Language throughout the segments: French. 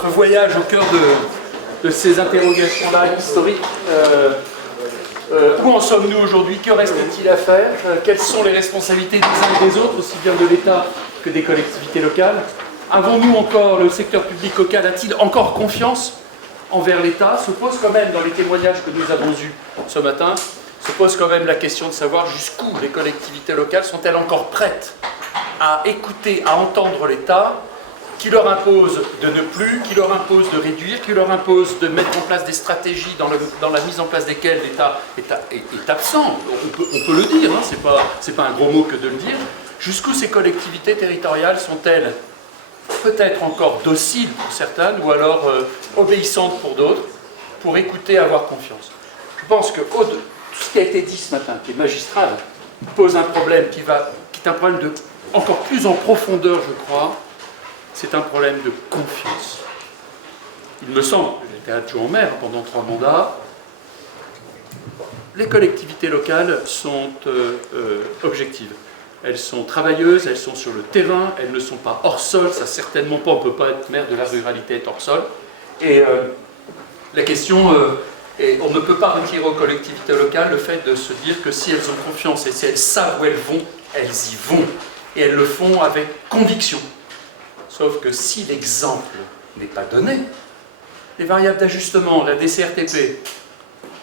notre voyage au cœur de ces interrogations-là historiques. Où en sommes-nous aujourd'hui? Que reste-t-il à faire? Quelles sont les responsabilités des uns et des autres, aussi bien de l'État que des collectivités locales? Avons-nous encore, le secteur public local a-t-il encore confiance envers l'État? Se pose quand même, dans les témoignages que nous avons eus ce matin, se pose quand même la question de savoir jusqu'où les collectivités locales sont-elles encore prêtes à écouter, à entendre l'État, qui leur impose de ne plus, qui leur impose de réduire, qui leur impose de mettre en place des stratégies dans la mise en place desquelles l'État est absent. On peut le dire, hein, c'est pas un gros mot que de le dire. Jusqu'où ces collectivités territoriales sont-elles peut-être encore dociles pour certaines, ou alors obéissantes pour d'autres, pour écouter et avoir confiance? Je pense que tout ce qui a été dit ce matin, qui est magistral, pose un problème qui est un problème de encore plus en profondeur, je crois. C'est un problème de confiance. Il me semble, j'étais adjoint au maire pendant 3 mandats, les collectivités locales sont objectives. Elles sont travailleuses, elles sont sur le terrain, elles ne sont pas hors sol, ça certainement pas, on ne peut pas être maire de la ruralité et être hors sol. Et la question, on ne peut pas retirer aux collectivités locales le fait de se dire que si elles ont confiance et si elles savent où elles y vont. Et elles le font avec conviction. Sauf que si l'exemple n'est pas donné, les variables d'ajustement, la DCRTP,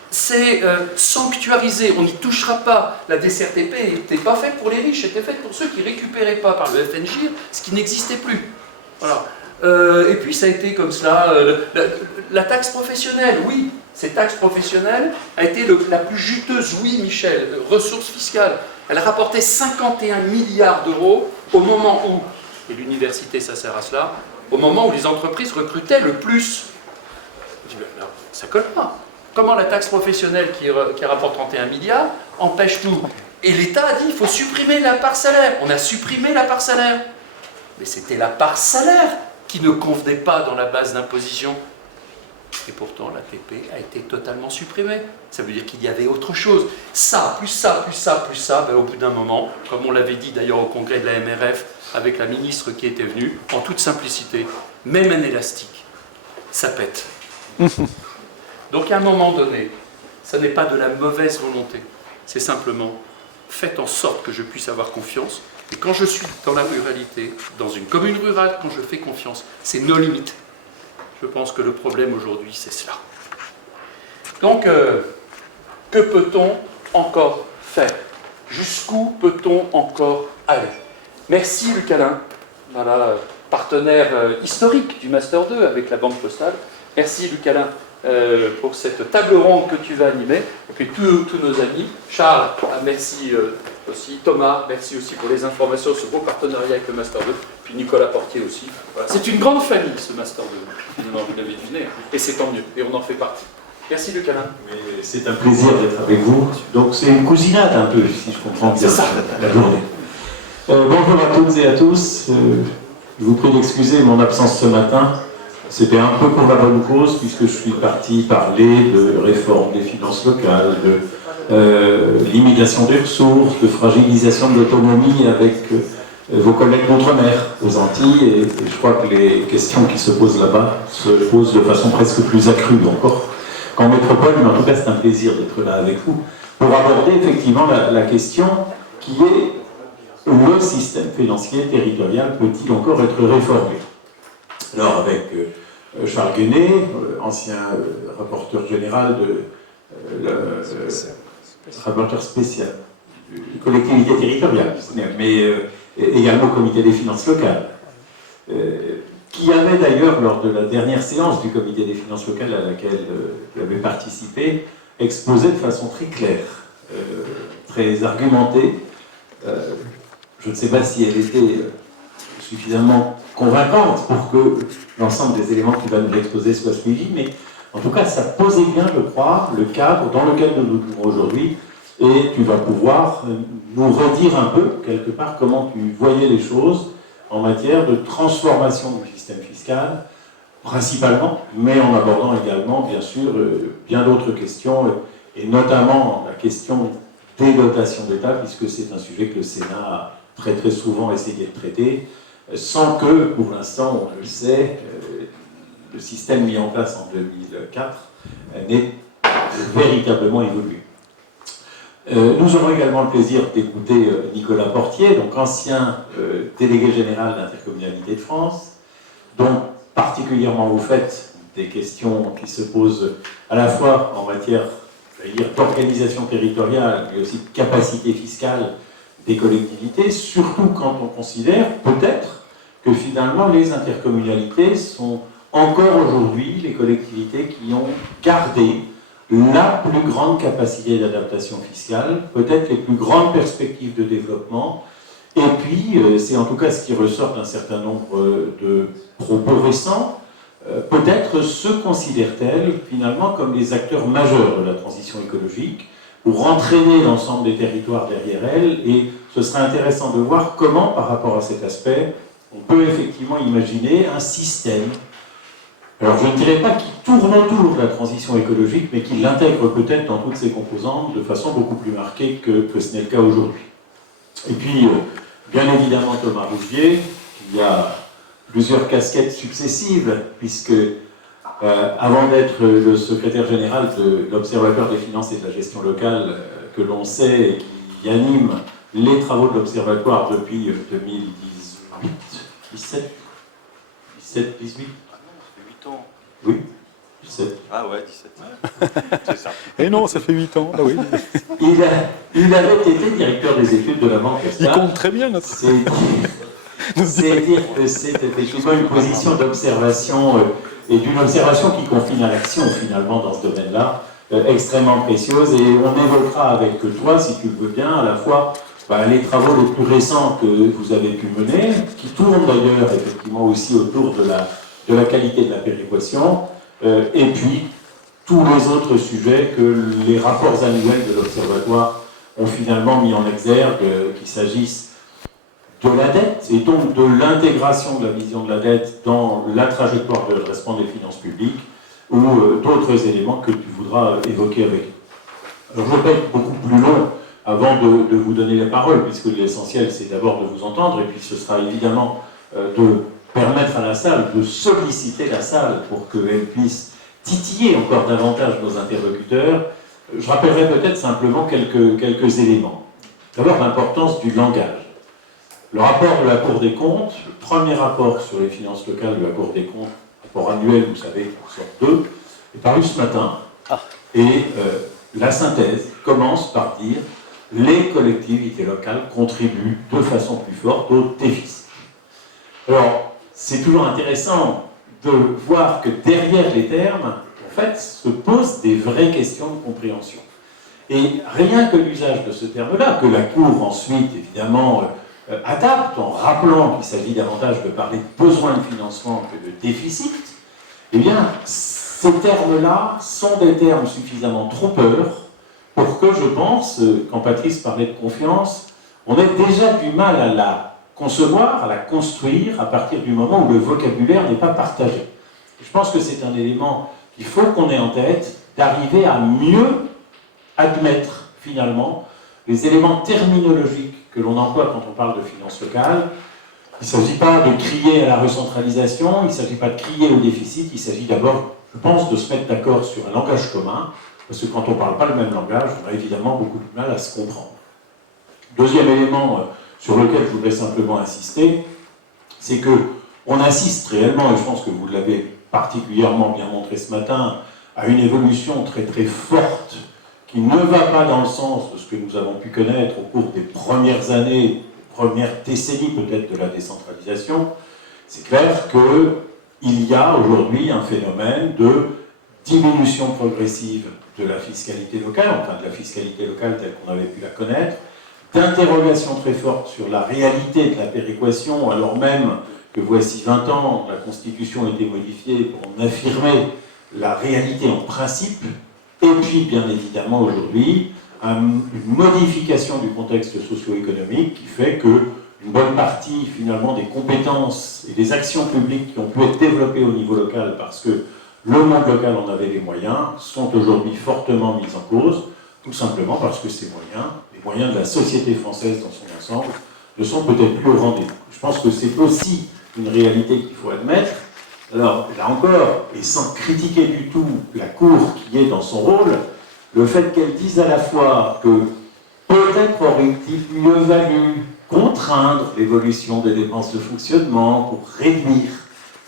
c'est sanctuarisé, on n'y touchera pas. La DCRTP n'était pas faite pour les riches, c'était faite pour ceux qui ne récupéraient pas par le FNGIR ce qui n'existait plus. Voilà. Et puis ça a été comme cela. La taxe professionnelle, oui, cette taxe professionnelle a été la plus juteuse, oui Michel, ressources fiscales. Elle rapportait 51 milliards d'euros au moment où, et l'université ça sert à cela, au moment où les entreprises recrutaient le plus. Je dis, ben, ça colle pas. Comment la taxe professionnelle qui rapporte 31 milliards empêche tout? Et l'État a dit il faut supprimer la part salaire. On a supprimé la part salaire. Mais c'était la part salaire qui ne convenait pas dans la base d'imposition. Et pourtant, la TP a été totalement supprimée. Ça veut dire qu'il y avait autre chose. Ça, plus ça, plus ça, plus ça, ben, au bout d'un moment, comme on l'avait dit d'ailleurs au congrès de la MRF, avec la ministre qui était venue, en toute simplicité, même un élastique, ça pète. Donc à un moment donné, ça n'est pas de la mauvaise volonté, c'est simplement faites en sorte que je puisse avoir confiance. Et quand je suis dans la ruralité, dans une commune rurale, quand je fais confiance, c'est nos limites. Je pense que le problème aujourd'hui, c'est cela. Donc, que peut-on encore faire? Jusqu'où peut-on encore aller? Merci Luc Alain, voilà, partenaire historique du Master 2 avec la Banque Postale. Merci Luc Alain pour cette table ronde que tu vas animer. Et puis tous nos amis. Charles, merci aussi. Thomas, merci aussi pour les informations sur vos partenariats avec le Master 2. Puis Nicolas Portier aussi. Voilà. C'est une grande famille ce Master 2. Finalement, vous l'avez deviné. Et c'est tant mieux. Et on en fait partie. Merci Luc Alain. C'est un plaisir d'être avec vous. Donc c'est une cousinade un peu, si je comprends bien, la journée. Bonjour à toutes et à tous. Je vous prie d'excuser mon absence ce matin. C'était un peu pour la bonne cause, puisque je suis parti parler de réforme des finances locales, de limitation des ressources, de fragilisation de l'autonomie avec vos collègues d'outre-mer, aux Antilles, et je crois que les questions qui se posent là-bas se posent de façon presque plus accrue encore qu'en métropole, mais en tout cas c'est un plaisir d'être là avec vous, pour aborder effectivement la question qui est le système financier territorial peut-il encore être réformé? Alors avec Charles Guenet, ancien rapporteur général rapporteur spécial du collectivité territoriale, mais également au comité des finances locales, qui avait d'ailleurs, lors de la dernière séance du comité des finances locales à laquelle il avait participé, exposé de façon très claire, très argumentée. Je ne sais pas si elle était suffisamment convaincante pour que l'ensemble des éléments qu'il va nous exposer soient suivis, mais en tout cas, ça posait bien, je crois, le cadre dans lequel nous nous trouvons aujourd'hui, et tu vas pouvoir nous redire un peu, quelque part, comment tu voyais les choses en matière de transformation du système fiscal, principalement, mais en abordant également, bien sûr, bien d'autres questions, et notamment la question des dotations d'État, puisque c'est un sujet que le Sénat a très très souvent essayé de traiter, sans que, pour l'instant, on le sait, le système mis en place en 2004 n'ait véritablement évolué. Nous aurons également le plaisir d'écouter Nicolas Portier, donc ancien délégué général d'Intercommunalité de France, dont particulièrement vous faites des questions qui se posent à la fois en matière d'organisation territoriale, mais aussi de capacité fiscale des collectivités, surtout quand on considère peut-être que finalement les intercommunalités sont encore aujourd'hui les collectivités qui ont gardé la plus grande capacité d'adaptation fiscale, peut-être les plus grandes perspectives de développement, et puis c'est en tout cas ce qui ressort d'un certain nombre de propos récents, peut-être se considèrent-elles finalement comme les acteurs majeurs de la transition écologique, pour entraîner l'ensemble des territoires derrière elles, et ce serait intéressant de voir comment, par rapport à cet aspect, on peut effectivement imaginer un système, alors je ne dirais pas qu'il tourne autour de la transition écologique, mais qu'il l'intègre peut-être dans toutes ses composantes de façon beaucoup plus marquée que ce n'est le cas aujourd'hui. Et puis, bien évidemment, Thomas Rouvier, qui a plusieurs casquettes successives, puisque avant d'être le secrétaire général de l'Observatoire des finances et de la gestion locale, que l'on sait et qui anime les travaux de l'Observatoire depuis 2018, 17, 18. Oui, 17. Ah ouais, 17. C'est ça. Et non, ça fait 8 ans, ah oui. Il avait été directeur des études de la Banque Postale. Il compte très bien, notre... C'est dire que c'est effectivement une position d'observation et d'une observation qui confine à l'action finalement dans ce domaine-là, extrêmement précieuse. Et on évoquera avec toi, si tu le veux bien, à la fois les travaux les plus récents que vous avez pu mener, qui tournent d'ailleurs effectivement aussi autour de la qualité de la péréquation, et puis tous les autres sujets que les rapports annuels de l'Observatoire ont finalement mis en exergue, qu'il s'agisse de la dette, et donc de l'intégration de la vision de la dette dans la trajectoire de redressement des finances publiques, ou d'autres éléments que tu voudras évoquer avec nous. Alors je ne vais pas être beaucoup plus long avant de vous donner la parole, puisque l'essentiel c'est d'abord de vous entendre, et puis ce sera évidemment de permettre à la salle de solliciter la salle pour qu'elle puisse titiller encore davantage nos interlocuteurs. Je rappellerai peut-être simplement quelques éléments. D'abord l'importance du langage. Le rapport de la Cour des comptes, le premier rapport sur les finances locales de la Cour des comptes, rapport annuel, vous savez, il en sort 2, est paru ce matin. Et la synthèse commence par dire les collectivités locales contribuent de façon plus forte au déficit. Alors, c'est toujours intéressant de voir que derrière les termes, en fait, se posent des vraies questions de compréhension. Et rien que l'usage de ce terme-là, que la Cour ensuite, évidemment, adapte en rappelant qu'il s'agit davantage de parler de besoin de financement que de déficit, eh bien, ces termes-là sont des termes suffisamment trompeurs pour que, je pense, quand Patrice parlait de confiance, on ait déjà du mal à la concevoir, à la construire à partir du moment où le vocabulaire n'est pas partagé. Je pense que c'est un élément qu'il faut qu'on ait en tête, d'arriver à mieux admettre, finalement, les éléments terminologiques que l'on emploie quand on parle de finances locales. Il ne s'agit pas de crier à la recentralisation, il ne s'agit pas de crier au déficit, il s'agit d'abord, je pense, de se mettre d'accord sur un langage commun, parce que quand on ne parle pas le même langage, on a évidemment beaucoup de mal à se comprendre. Deuxième élément sur lequel je voudrais simplement insister, c'est qu'on insiste réellement, et je pense que vous l'avez particulièrement bien montré ce matin, à une évolution très très forte qui ne va pas dans le sens de ce que nous avons pu connaître au cours des premières années, premières décennies peut-être de la décentralisation. C'est clair qu'il y a aujourd'hui un phénomène de diminution progressive de la fiscalité locale, enfin de la fiscalité locale telle qu'on avait pu la connaître, d'interrogation très forte sur la réalité de la péréquation, alors même que voici 20 ans, la Constitution a été modifiée pour en affirmer la réalité en principe, et puis bien évidemment aujourd'hui, une modification du contexte socio-économique qui fait que une bonne partie finalement des compétences et des actions publiques qui ont pu être développées au niveau local parce que le monde local en avait les moyens, sont aujourd'hui fortement mises en cause, tout simplement parce que ces moyens, les moyens de la société française dans son ensemble, ne sont peut-être plus au rendez-vous. Je pense que c'est aussi une réalité qu'il faut admettre, Alors, là encore, et sans critiquer du tout la Cour qui est dans son rôle, le fait qu'elle dise à la fois que peut-être aurait-il mieux valu contraindre l'évolution des dépenses de fonctionnement pour réduire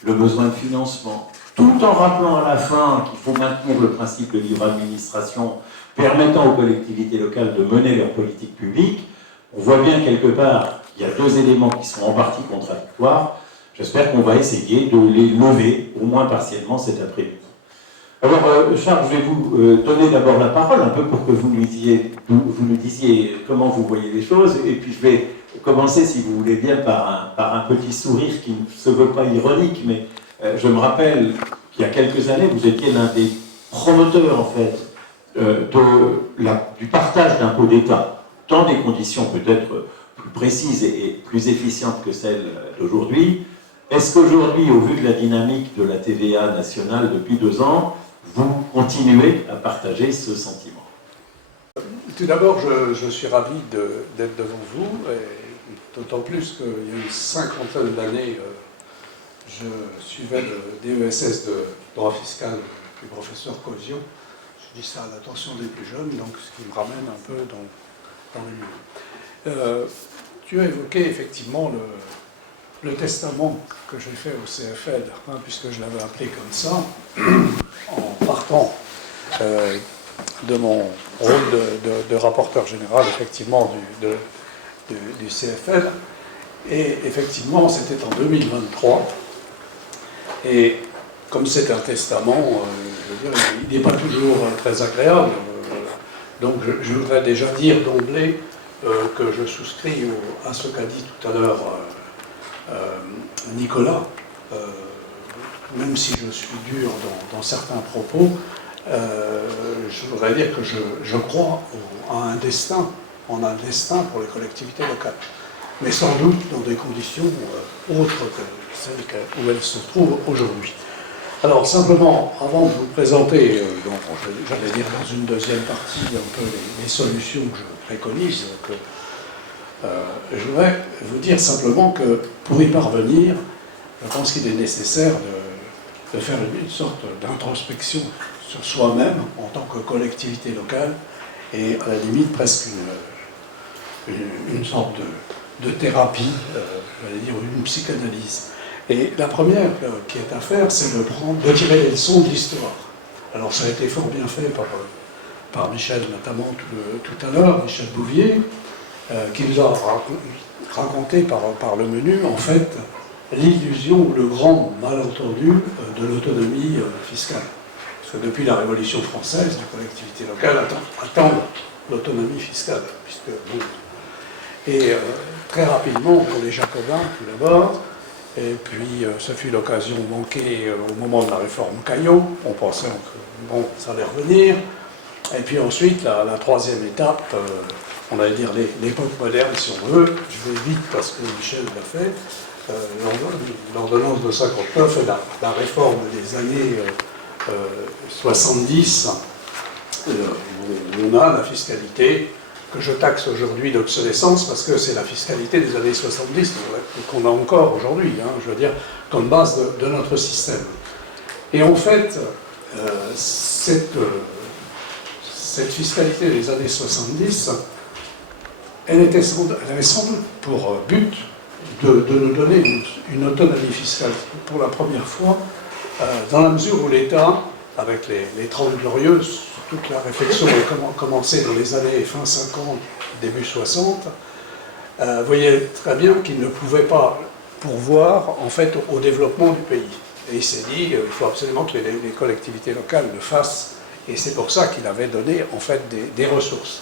le besoin de financement, tout en rappelant à la fin qu'il faut maintenir le principe de libre administration permettant aux collectivités locales de mener leur politique publique. On voit bien quelque part qu'il y a deux éléments qui sont en partie contradictoires. J'espère qu'on va essayer de les lever, au moins partiellement, cet après-midi. Alors, Charles, je vais vous donner d'abord la parole, un peu pour que vous nous disiez comment vous voyez les choses, et puis je vais commencer, si vous voulez bien, par un petit sourire qui ne se veut pas ironique, mais je me rappelle qu'il y a quelques années, vous étiez l'un des promoteurs, en fait, du partage d'impôts d'État, dans des conditions peut-être plus précises et plus efficientes que celles d'aujourd'hui. Est-ce qu'aujourd'hui, au vu de la dynamique de la TVA nationale depuis 2 ans, vous continuez à partager ce sentiment? Tout d'abord, je suis ravi d'être devant vous, et d'autant plus qu'il y a une 50aine d'années, je suivais le DESS de droit fiscal du professeur Cosio. Je dis ça à l'attention des plus jeunes, donc ce qui me ramène un peu dans le milieu. Tu as évoqué effectivement le testament que j'ai fait au CFL, puisque je l'avais appelé comme ça, en partant de mon rôle de rapporteur général, effectivement, du CFL. Et effectivement, c'était en 2023. Et comme c'est un testament, je veux dire, il n'est pas toujours très agréable. Donc je voudrais déjà dire d'emblée que je souscris à ce qu'a dit tout à l'heure Nicolas, même si je suis dur dans certains propos, je voudrais dire que je crois en un destin pour les collectivités locales, mais sans doute dans des conditions autres que celles où elles se trouvent aujourd'hui. Alors simplement, avant de vous présenter, j'allais dire dans une deuxième partie, un peu les solutions que je préconise, je voudrais vous dire simplement que pour y parvenir, je pense qu'il est nécessaire de faire une sorte d'introspection sur soi-même en tant que collectivité locale et à la limite presque une sorte de thérapie, j'allais dire une psychanalyse. Et la première qui est à faire, c'est de tirer les leçons de l'histoire. Alors ça a été fort bien fait par Michel, notamment tout à l'heure, Michel Bouvier, qui nous a raconté par le menu, en fait, l'illusion ou le grand malentendu de l'autonomie fiscale. Parce que depuis la Révolution française, les collectivités locales attendent l'autonomie fiscale. Et très rapidement, pour les Jacobins, tout d'abord, et puis ça fut l'occasion manquée au moment de la réforme Caillot, on pensait que bon, ça allait revenir. Et puis ensuite, la troisième étape, on va dire l'époque moderne si on veut, je vais vite parce que Michel l'a fait, l'ordonnance de 59 et la réforme des années 70, où on a la fiscalité que je taxe aujourd'hui d'obsolescence parce que c'est la fiscalité des années 70 qu'on a encore aujourd'hui, je veux dire, comme base de notre système. Et en fait, cette fiscalité des années 70, elle avait sans doute pour but de nous donner une autonomie fiscale pour la première fois, dans la mesure où l'État, avec les 30 glorieuses, toute la réflexion a commencé dans les années fin 50, début 60, voyait très bien qu'il ne pouvait pas pourvoir en fait au développement du pays. Et il s'est dit, il faut absolument que les collectivités locales le fassent. Et c'est pour ça qu'il avait donné en fait des ressources.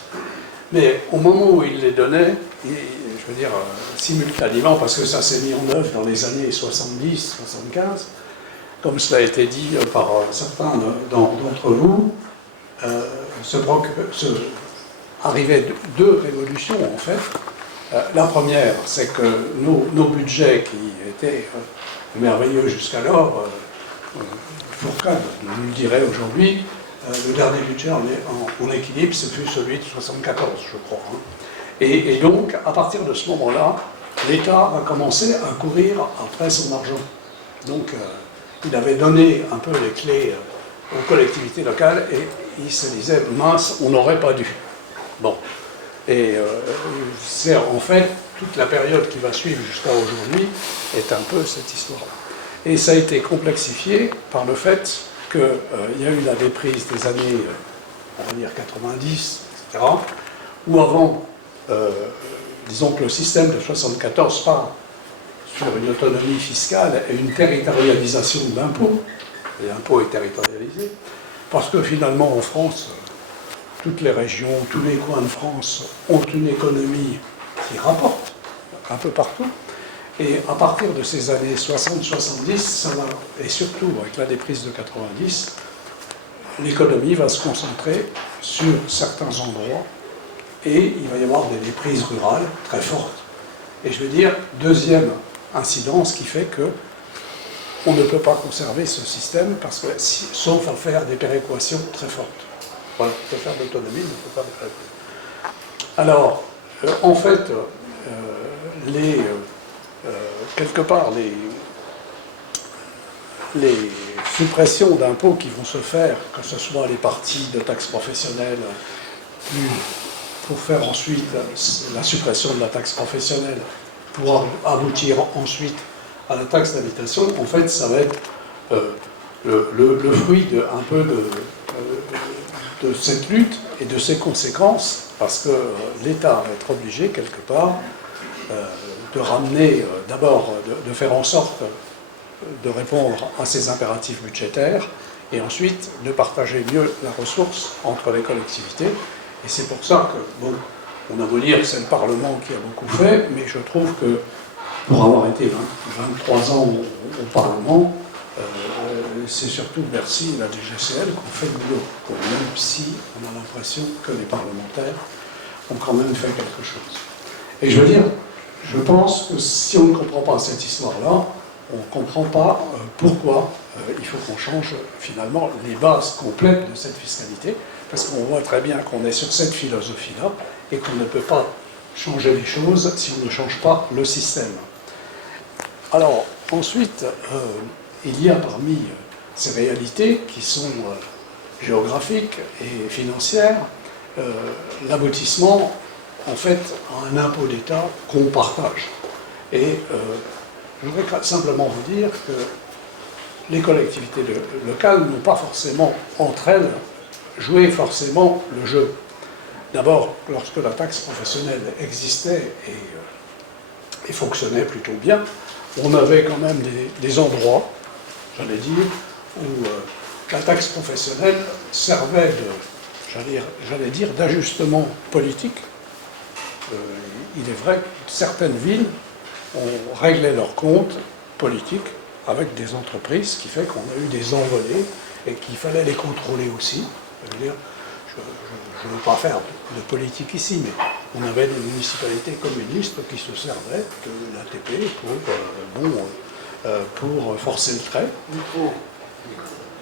Mais au moment où il les donnait, je veux dire simultanément, parce que ça s'est mis en œuvre dans les années 70, 75, comme cela a été dit par certains d'entre vous, arrivaient deux révolutions en fait. La première, c'est que nos budgets qui étaient merveilleux jusqu'alors, Fourcade nous le dirait aujourd'hui, le dernier budget en équilibre, ce fut celui de 74, je crois. Et donc, à partir de ce moment-là, l'État va commencer à courir après son argent. Donc, il avait donné un peu les clés aux collectivités locales et il se disait, mince, on n'aurait pas dû. Bon. Et c'est en fait, toute la période qui va suivre jusqu'à aujourd'hui est un peu cette histoire-là. Et ça a été complexifié par le fait qu'il y a eu la déprise des années, on va dire 90, etc., où avant, disons que le système de 74 part sur une autonomie fiscale et une territorialisation de l'impôt. L'impôt est territorialisé, parce que finalement en France, toutes les régions, tous les coins de France ont une économie qui rapporte un peu partout. Et à partir de ces années 60-70, ça va, et surtout avec la déprise de 90, l'économie va se concentrer sur certains endroits et il va y avoir des déprises rurales très fortes. Et je veux dire, deuxième incidence qui fait que on ne peut pas conserver ce système parce que, sauf à faire des péréquations très fortes. Voilà, on peut faire de l'autonomie, mais on ne peut pas de péréquation. Alors, en fait, quelque part, les suppressions d'impôts qui vont se faire, que ce soit les parties de taxes professionnelles, pour faire ensuite la suppression de la taxe professionnelle, pour aboutir ensuite à la taxe d'habitation, en fait, ça va être le fruit un peu de cette lutte et de ses conséquences, parce que l'État va être obligé, quelque part, de ramener, d'abord, de faire en sorte de répondre à ses impératifs budgétaires, et ensuite de partager mieux la ressource entre les collectivités. Et c'est pour ça que, bon, on a beau dire que c'est le Parlement qui a beaucoup fait, mais je trouve que, pour avoir été 23 ans au Parlement, c'est surtout Bercy et la DGCL qui ont fait le boulot, même si on a l'impression que les parlementaires ont quand même fait quelque chose. Et je veux dire, je pense que si on ne comprend pas cette histoire-là, on ne comprend pas pourquoi il faut qu'on change finalement les bases complètes de cette fiscalité, parce qu'on voit très bien qu'on est sur cette philosophie-là et qu'on ne peut pas changer les choses si on ne change pas le système. Alors, ensuite, il y a parmi ces réalités qui sont géographiques et financières, l'aboutissement, en fait, à un impôt d'État qu'on partage. Et je voudrais simplement vous dire que les collectivités locales n'ont pas forcément, entre elles, joué forcément le jeu. D'abord, lorsque la taxe professionnelle existait et fonctionnait plutôt bien, on avait quand même des endroits, j'allais dire, où la taxe professionnelle servait j'allais dire, d'ajustement politique. Il est vrai que certaines villes ont réglé leurs comptes politiques avec des entreprises, ce qui fait qu'on a eu des envolées et qu'il fallait les contrôler aussi. Je veux dire, je ne veux pas faire de politique ici, mais on avait des municipalités communistes qui se servaient de l'ATP pour forcer le trait.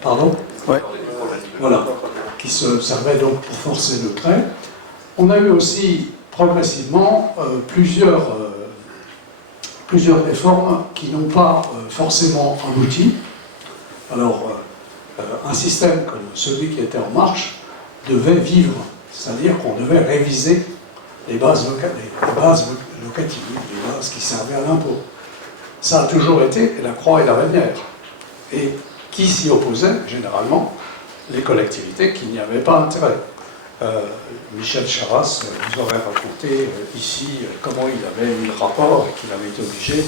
Pardon ? Ouais. Voilà. Qui se servaient donc pour forcer le trait. On a eu aussi progressivement plusieurs réformes qui n'ont pas forcément abouti. Alors, un système comme celui qui était en marche devait vivre, c'est-à-dire qu'on devait réviser les bases locatives, les bases qui servaient à l'impôt. Ça a toujours été la croix et la bannière. Et qui s'y opposait, généralement? Les collectivités qui n'y avaient pas intérêt. Michel Charasse vous aurait raconté ici comment il avait eu le rapport et qu'il avait été obligé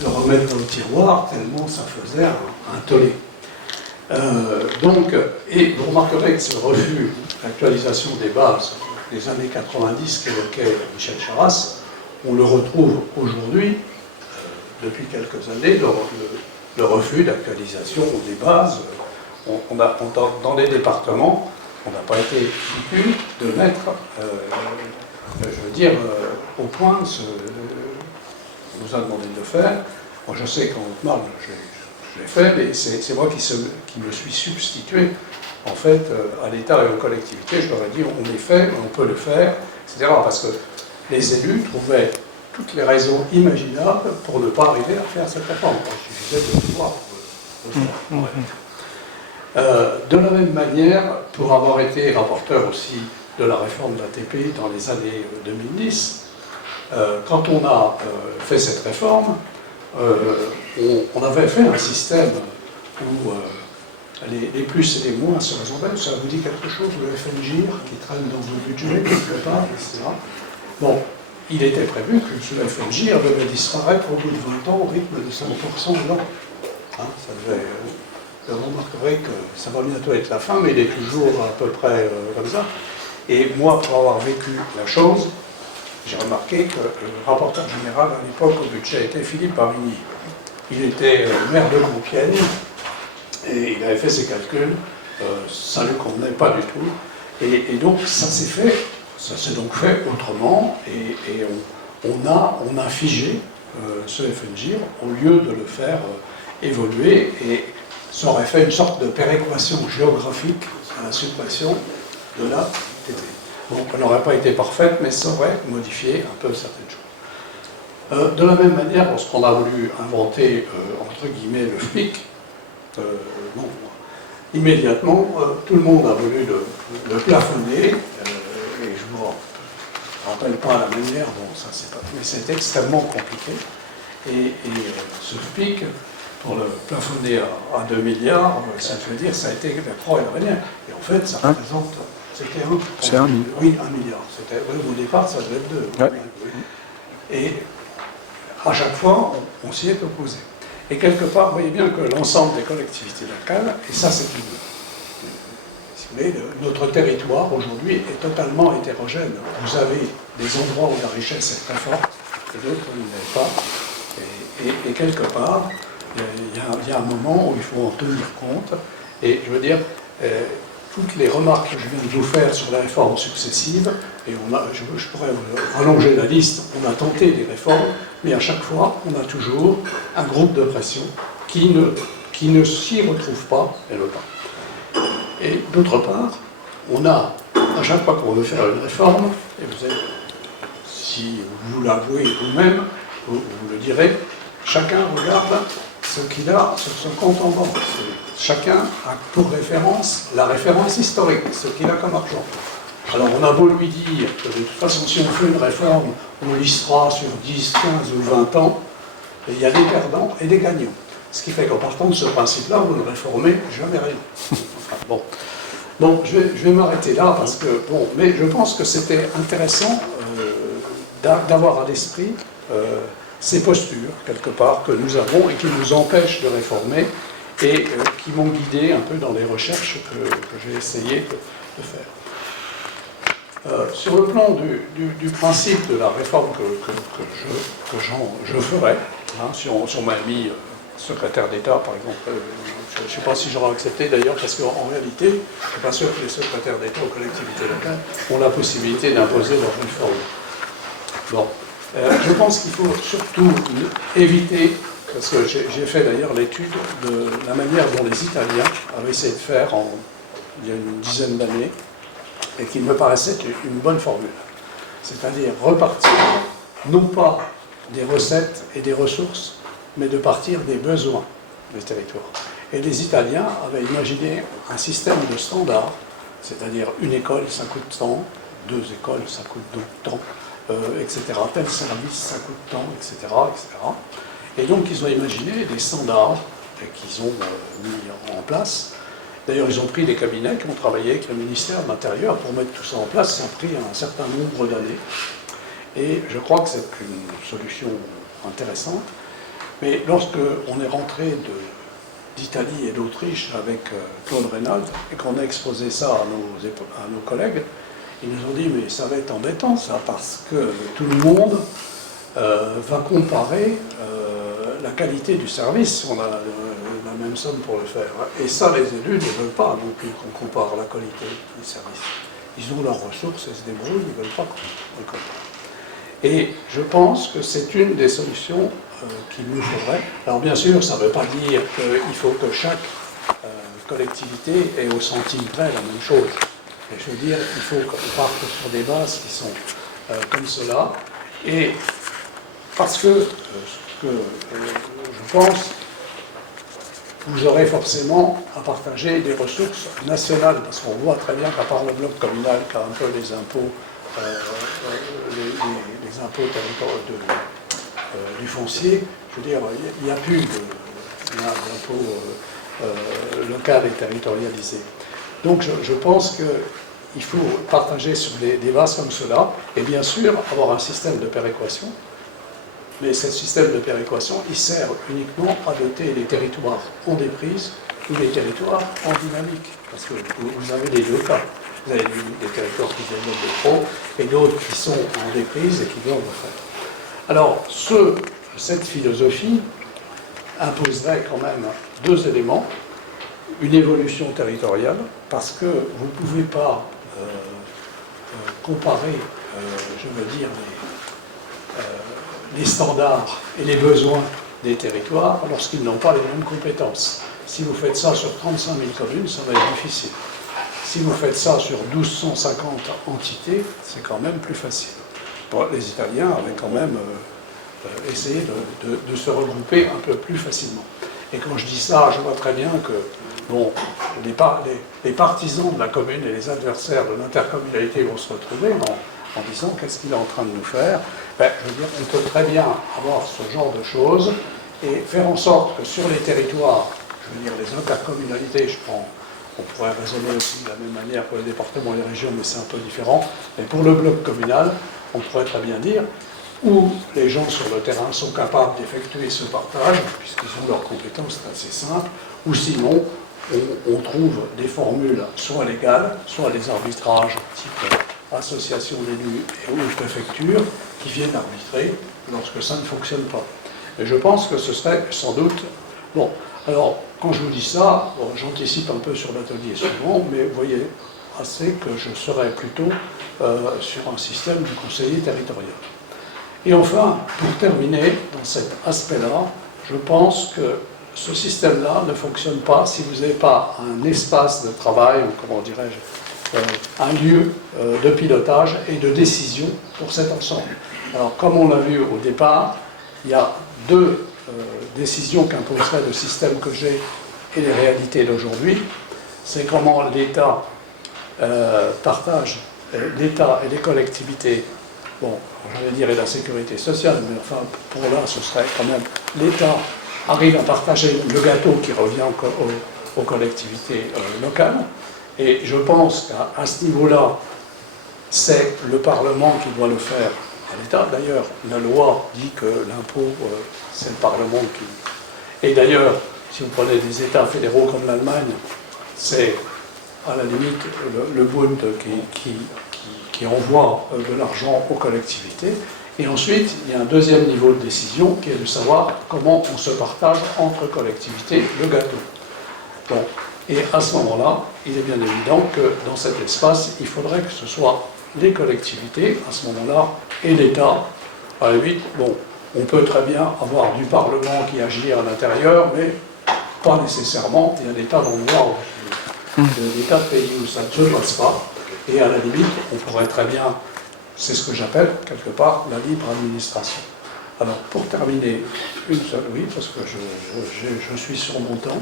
de remettre dans le tiroir tellement ça faisait un tollé. Et vous remarquerez que ce refus d'actualisation des bases des années 90 qu'évoquait Michel Charasse, on le retrouve aujourd'hui, depuis quelques années, le refus d'actualisation des bases. Dans les départements, on n'a pas été foutu de mettre, au point, on nous a demandé de le faire. Moi, je sais qu'en Haute-Marne, je l'ai fait, mais c'est moi qui me suis substitué, en fait, à l'État et aux collectivités. Je leur ai dit, on les fait, on peut le faire, etc. Parce que les élus trouvaient toutes les raisons imaginables pour ne pas arriver à faire cette réforme. Il suffisait de pouvoir De la même manière, pour avoir été rapporteur aussi de la réforme de l'ATP dans les années 2010, quand on a fait cette réforme, on avait fait un système où les plus et les moins se raisonnaient. Ça vous dit quelque chose, le FNGIR qui traîne dans vos budgets quelque part, etc. Bon, il était prévu que ce FNGIR devait disparaître au bout de 20 ans au rythme de 5% l'an. Hein, vous remarquerez que ça va bientôt être la fin, mais il est toujours à peu près comme ça. Et moi, pour avoir vécu la chose, j'ai remarqué que le rapporteur général à l'époque au budget était Philippe Parigny. Il était maire de Compiègne et il avait fait ses calculs. Ça ne lui convenait pas du tout. Et donc ça s'est donc fait autrement et on a figé ce FNGIR au lieu de le faire évoluer, et ça aurait fait une sorte de péréquation géographique à la suppression de la TT. Bon, elle n'aurait pas été parfaite, mais ça aurait modifié un peu certaines choses. De la même manière, lorsqu'on a voulu inventer, entre guillemets, le FPIC, immédiatement, tout le monde a voulu le plafonner, et je ne vous rappelle pas la manière dont ça s'est passé, mais c'est extrêmement compliqué. Et ce FPIC, pour le plafonner à 2 milliards, ça veut dire ça a été la croix et la bannière. Et en fait, ça représente... C'était un... C'est 1 milliard. Oui, 1 milliard. Au départ, ça devait être 2. Ouais. Et à chaque fois, on s'y est opposé. Et quelque part, vous voyez bien que l'ensemble des collectivités locales, et ça c'est si vous voulez, notre territoire aujourd'hui est totalement hétérogène. Vous avez des endroits où la richesse est très forte, et d'autres où il n'est pas. Et quelque part, il y a un moment où il faut en tenir compte. Et je veux dire, toutes les remarques que je viens de vous faire sur les réformes successives, et je pourrais vous rallonger la liste, on a tenté des réformes, mais à chaque fois, on a toujours un groupe de pression qui ne s'y retrouve pas et veut pas. Et d'autre part, on a, à chaque fois qu'on veut faire une réforme, et vous êtes, si vous l'avouez vous-même, vous le direz, chacun regarde ce qu'il a sur son compte en banque. Chacun a pour référence la référence historique, ce qu'il a comme argent. Alors on a beau lui dire que de toute façon, si on fait une réforme, on listera sur 10, 15 ou 20 ans, et il y a des perdants et des gagnants. Ce qui fait qu'en partant de ce principe-là, vous ne réformez jamais rien. Enfin, bon, je vais m'arrêter là, parce que, bon, mais je pense que c'était intéressant d'avoir à l'esprit ces postures, quelque part, que nous avons et qui nous empêchent de réformer, et qui m'ont guidé un peu dans les recherches que j'ai essayé de faire. Sur le plan du principe de la réforme que je ferai, hein, si on m'a mis secrétaire d'État, par exemple, je ne sais pas si j'aurais accepté d'ailleurs, parce qu'en réalité, je ne suis pas sûr que les secrétaires d'État aux collectivités locales ont la possibilité d'imposer leur réforme. Bon, je pense qu'il faut surtout éviter, parce que j'ai fait d'ailleurs l'étude de la manière dont les Italiens avaient essayé de faire il y a une dizaine d'années, et qui me paraissait une bonne formule. C'est-à-dire repartir, non pas des recettes et des ressources, mais de partir des besoins des territoires. Et les Italiens avaient imaginé un système de standards, c'est-à-dire une école, ça coûte tant, 2 écoles, ça coûte tant, etc. Tel service, ça coûte tant, etc., etc. Et donc, ils ont imaginé des standards qu'ils ont mis en place. D'ailleurs, ils ont pris des cabinets qui ont travaillé avec le ministère de l'Intérieur pour mettre tout ça en place. Ça a pris un certain nombre d'années. Et je crois que c'est une solution intéressante. Mais lorsque on est rentré d'Italie et d'Autriche avec Claude Reynolds et qu'on a exposé ça à nos collègues, ils nous ont dit « mais ça va être embêtant ça, parce que tout le monde va comparer la qualité du service, on a la même somme pour le faire. Et ça, les élus ne veulent pas non plus qu'on compare la qualité du service. Ils ont leurs ressources, ils se débrouillent, ils ne veulent pas qu'on compare. Et je pense que c'est une des solutions qu'il nous faudrait. Alors bien sûr, ça ne veut pas dire qu'il faut que chaque collectivité ait au centime près la même chose. Mais je veux dire, il faut qu'on parte sur des bases qui sont comme cela. Et parce que ce que je pense, vous aurez forcément à partager des ressources nationales, parce qu'on voit très bien qu'à part le bloc communal qui a un peu les impôts, les impôts du foncier, je veux dire, il n'y a plus d'impôts local et territorialisé. Donc je pense qu'il faut partager sur des bases comme cela, et bien sûr avoir un système de péréquation. Mais ce système de péréquation, il sert uniquement à doter les territoires en déprise ou les territoires en dynamique. Parce que vous avez les deux cas. Vous avez des territoires qui développent de trop et d'autres qui sont en déprise et qui doivent le faire. Alors, cette philosophie imposerait quand même deux éléments. Une évolution territoriale, parce que vous ne pouvez pas comparer, je veux dire, les standards et les besoins des territoires lorsqu'ils n'ont pas les mêmes compétences. Si vous faites ça sur 35 000 communes, ça va être difficile. Si vous faites ça sur 1250 entités, c'est quand même plus facile. Bon, les Italiens avaient quand même essayé de se regrouper un peu plus facilement. Et quand je dis ça, je vois très bien que bon, les partisans de la commune et les adversaires de l'intercommunalité vont se retrouver en disant qu'est-ce qu'il est en train de nous faire. Ben, je veux dire, on peut très bien avoir ce genre de choses et faire en sorte que sur les territoires, je veux dire les intercommunalités, on pourrait raisonner aussi de la même manière pour les départements et les régions, mais c'est un peu différent. Mais pour le bloc communal, on pourrait très bien dire où les gens sur le terrain sont capables d'effectuer ce partage, puisqu'ils ont leurs compétences, c'est assez simple, ou sinon, on trouve des formules soit légales, soit des arbitrages type association d'élus ou préfecture qui viennent arbitrer lorsque ça ne fonctionne pas. Et je pense que ce serait sans doute... Bon, alors, quand je vous dis ça, bon, j'anticipe un peu sur l'atelier suivant, mais vous voyez assez que je serais plutôt sur un système du conseiller territorial. Et enfin, pour terminer, dans cet aspect-là, je pense que ce système-là ne fonctionne pas si vous n'avez pas un espace de travail, ou comment dirais-je, un lieu de pilotage et de décision pour cet ensemble. Alors, comme on l'a vu au départ, il y a deux décisions qu'imposerait le système que j'ai et les réalités d'aujourd'hui. C'est comment l'État partage, l'État et les collectivités, bon, j'allais dire et la sécurité sociale, mais enfin, pour là, ce serait quand même l'État arrive à partager le gâteau qui revient aux collectivités locales. Et je pense qu'à ce niveau-là, c'est le Parlement qui doit le faire à l'État. D'ailleurs, la loi dit que l'impôt, c'est le Parlement qui... Et d'ailleurs, si vous prenez des États fédéraux comme l'Allemagne, c'est à la limite le Bund qui envoie de l'argent aux collectivités. Et ensuite, il y a un deuxième niveau de décision qui est de savoir comment on se partage entre collectivités le gâteau. Bon. Et à ce moment-là, il est bien évident que dans cet espace, il faudrait que ce soit les collectivités, à ce moment-là, et l'État. À la limite, bon, on peut très bien avoir du Parlement qui agit à l'intérieur, mais pas nécessairement. Il y a des tas d'endroits, des tas de pays où ça ne se passe pas. Et à la limite, on pourrait très bien, c'est ce que j'appelle quelque part la libre administration. Alors, pour terminer, une seule, oui, parce que je suis sur mon temps.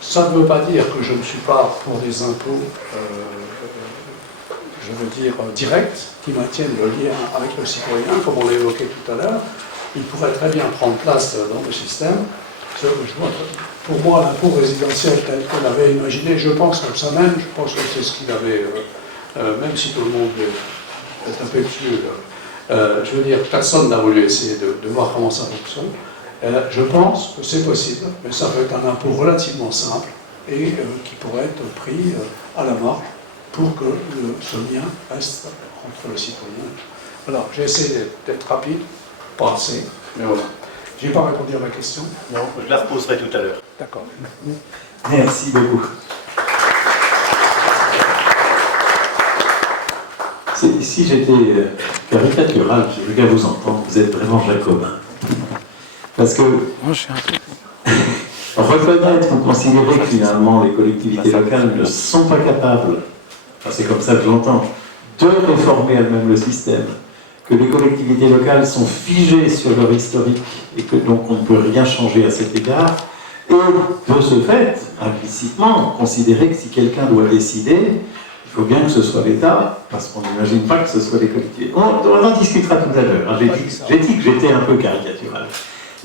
Ça ne veut pas dire que je ne suis pas pour des impôts, je veux dire, directs, qui maintiennent le lien avec le citoyen, comme on l'a évoqué tout à l'heure. Il pourrait très bien prendre place dans le système. Pour moi, l'impôt résidentiel tel qu'on l'avait imaginé, je pense comme ça même, je pense que c'est ce qu'il avait, même si tout le monde est impétueux, je veux dire, personne n'a voulu essayer de voir comment ça fonctionne. Je pense que c'est possible, mais ça peut être un impôt relativement simple et qui pourrait être pris à la marge pour que ce lien reste entre le citoyen. Voilà, j'ai essayé d'être rapide, pas assez, mais voilà. Je n'ai pas répondu à ma question. Non, je la reposerai tout à l'heure. D'accord. Merci beaucoup. Si j'étais caricatural, je veux bien vous entendre, vous êtes vraiment jacobin. Parce que reconnaître ou considérer que finalement les collectivités locales ne sont pas capables, enfin, c'est comme ça que je l'entends, de réformer elles-mêmes le système, que les collectivités locales sont figées sur leur historique et que donc on ne peut rien changer à cet égard, Et de ce fait, implicitement, considérer que si quelqu'un doit décider, il faut bien que ce soit l'État, parce qu'on n'imagine pas que ce soit les collectivités. On en discutera tout à l'heure. Hein. J'ai dit que j'étais un peu caricatural.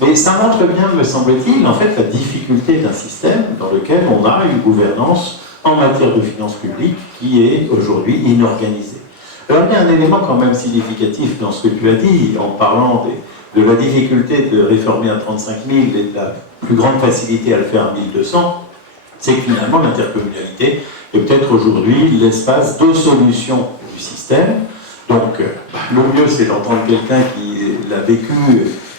Mais ça montre bien, me semble-t-il, en fait, la difficulté d'un système dans lequel on a une gouvernance en matière de finances publiques qui est aujourd'hui inorganisée. Alors il y a un élément quand même significatif dans ce que tu as dit, en parlant de la difficulté de réformer un 35 000 et de la plus grande facilité à le faire à 1200, c'est que finalement l'intercommunalité est peut-être aujourd'hui l'espace de solution du système. Donc le mieux c'est d'entendre quelqu'un qui l'a vécu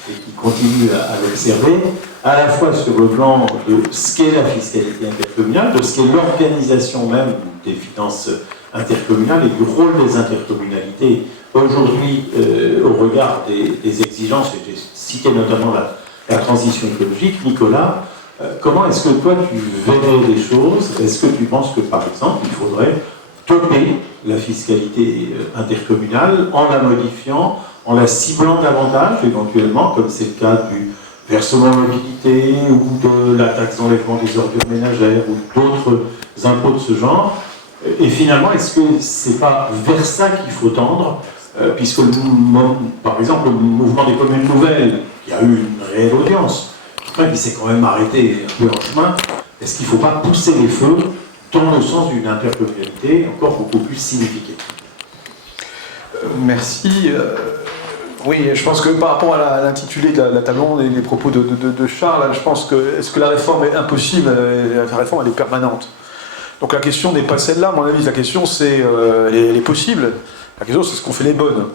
et qui continue à l'observer, à la fois sur le plan de ce qu'est la fiscalité intercommunale, de ce qu'est l'organisation même des finances intercommunales et du rôle des intercommunalités aujourd'hui au regard des exigences, et j'ai cité notamment la transition écologique. Nicolas, comment est-ce que toi tu verrais les choses? Est-ce que tu penses que par exemple il faudrait topper la fiscalité intercommunale en la modifiant, en la ciblant davantage éventuellement, comme c'est le cas du versement mobilité ou de la taxe d'enlèvement des ordures ménagères ou d'autres impôts de ce genre? Et finalement, est-ce que c'est pas vers ça qu'il faut tendre, puisque par exemple le mouvement des communes nouvelles, il y a eu une réelle audience, enfin, il s'est quand même arrêté un peu en chemin. Est-ce qu'il ne faut pas pousser les feux dans le sens d'une intercommunalité encore beaucoup plus significative? Merci. Oui, je pense que par rapport à l'intitulé de la table ronde et les propos de Charles, je pense que est-ce que la réforme est impossible? La réforme, elle est permanente. Donc la question n'est pas celle-là, à mon avis. La question, c'est elle est possible. La question, c'est ce qu'on fait les bonnes.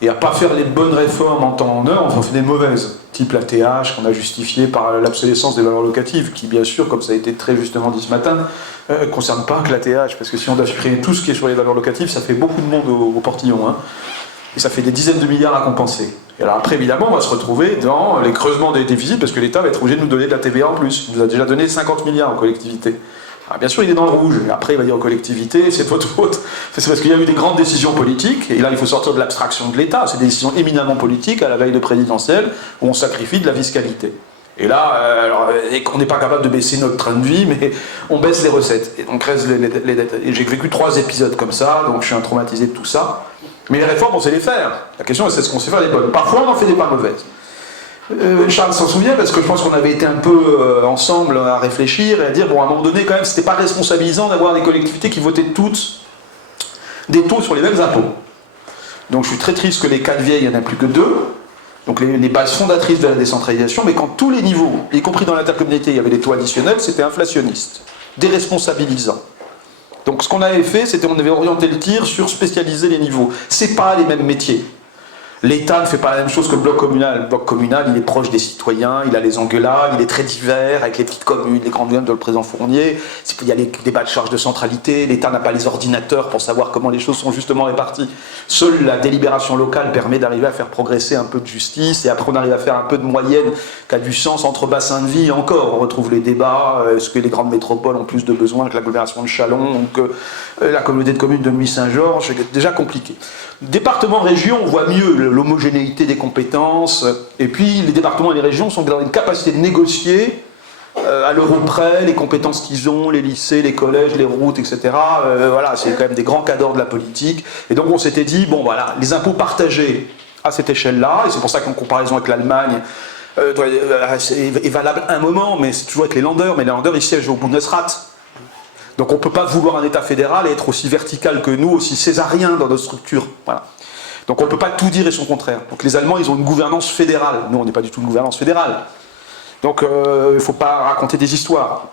Et à pas faire les bonnes réformes en temps en heure, on en fait des mauvaises. Type la TH, qu'on a justifié par l'obsolescence des valeurs locatives, qui, bien sûr, comme ça a été très justement dit ce matin, ne concerne pas que la TH, parce que si on doit supprimer tout ce qui est sur les valeurs locatives, ça fait beaucoup de monde au portillon. Hein. Et ça fait des dizaines de milliards à compenser. Et alors après, évidemment, on va se retrouver dans les creusements des déficits, parce que l'État va être obligé de nous donner de la TVA en plus. Il nous a déjà donné 50 milliards aux collectivités. Alors bien sûr, il est dans le rouge. Et après, il va dire aux collectivités, c'est votre faute. C'est parce qu'il y a eu des grandes décisions politiques, et là, il faut sortir de l'abstraction de l'État. C'est des décisions éminemment politiques, à la veille de présidentielle, où on sacrifie de la fiscalité. Et là, on n'est pas capable de baisser notre train de vie, mais on baisse les recettes. Et donc, reste les dettes. Et j'ai vécu 3 épisodes comme ça, donc je suis un traumatisé de tout ça. Mais les réformes, on sait les faire. La question, c'est ce qu'on sait faire les bonnes. Parfois, on en fait des pas mauvaises. Charles s'en souvient, parce que je pense qu'on avait été un peu ensemble à réfléchir et à dire, bon, à un moment donné, quand même, c'était pas responsabilisant d'avoir des collectivités qui votaient toutes des taux sur les mêmes impôts. Donc je suis très triste que les 4 vieilles, il n'y en a plus que 2. Donc les bases fondatrices de la décentralisation, mais quand tous les niveaux, y compris dans l'intercommunalité, il y avait des taux additionnels, c'était inflationniste, déresponsabilisant. Donc ce qu'on avait fait, c'était on avait orienté le tir sur spécialiser les niveaux. C'est pas les mêmes métiers. L'État ne fait pas la même chose que le bloc communal. Le bloc communal, il est proche des citoyens, il a les engueulades, il est très divers, avec les petites communes, les grandes communes de le président Fournier. Il y a les débats de charge de centralité, l'État n'a pas les ordinateurs pour savoir comment les choses sont justement réparties. Seule la délibération locale permet d'arriver à faire progresser un peu de justice, et après on arrive à faire un peu de moyenne qui a du sens entre bassins de vie, et encore, on retrouve les débats, est-ce que les grandes métropoles ont plus de besoins que l'agglomération de Châlons, ou que la communauté de communes de Nuit-Saint-Georges, c'est déjà compliqué. Département-région, on voit mieux l'homogénéité des compétences, et puis les départements et les régions sont dans une capacité de négocier à l'euro près les compétences qu'ils ont, les lycées, les collèges, les routes, etc. Voilà, c'est quand même des grands cadors de la politique. Et donc on s'était dit, bon voilà, les impôts partagés à cette échelle-là, et c'est pour ça qu'en comparaison avec l'Allemagne, est valable un moment, mais c'est toujours avec les Länder, mais les Länder ils siègent au Bundesrat. Donc on ne peut pas vouloir un État fédéral et être aussi vertical que nous, aussi césarien dans notre structure. Voilà. Donc on ne peut pas tout dire et son contraire. Donc les Allemands, ils ont une gouvernance fédérale. Nous, on n'est pas du tout une gouvernance fédérale. Donc il ne faut pas raconter des histoires.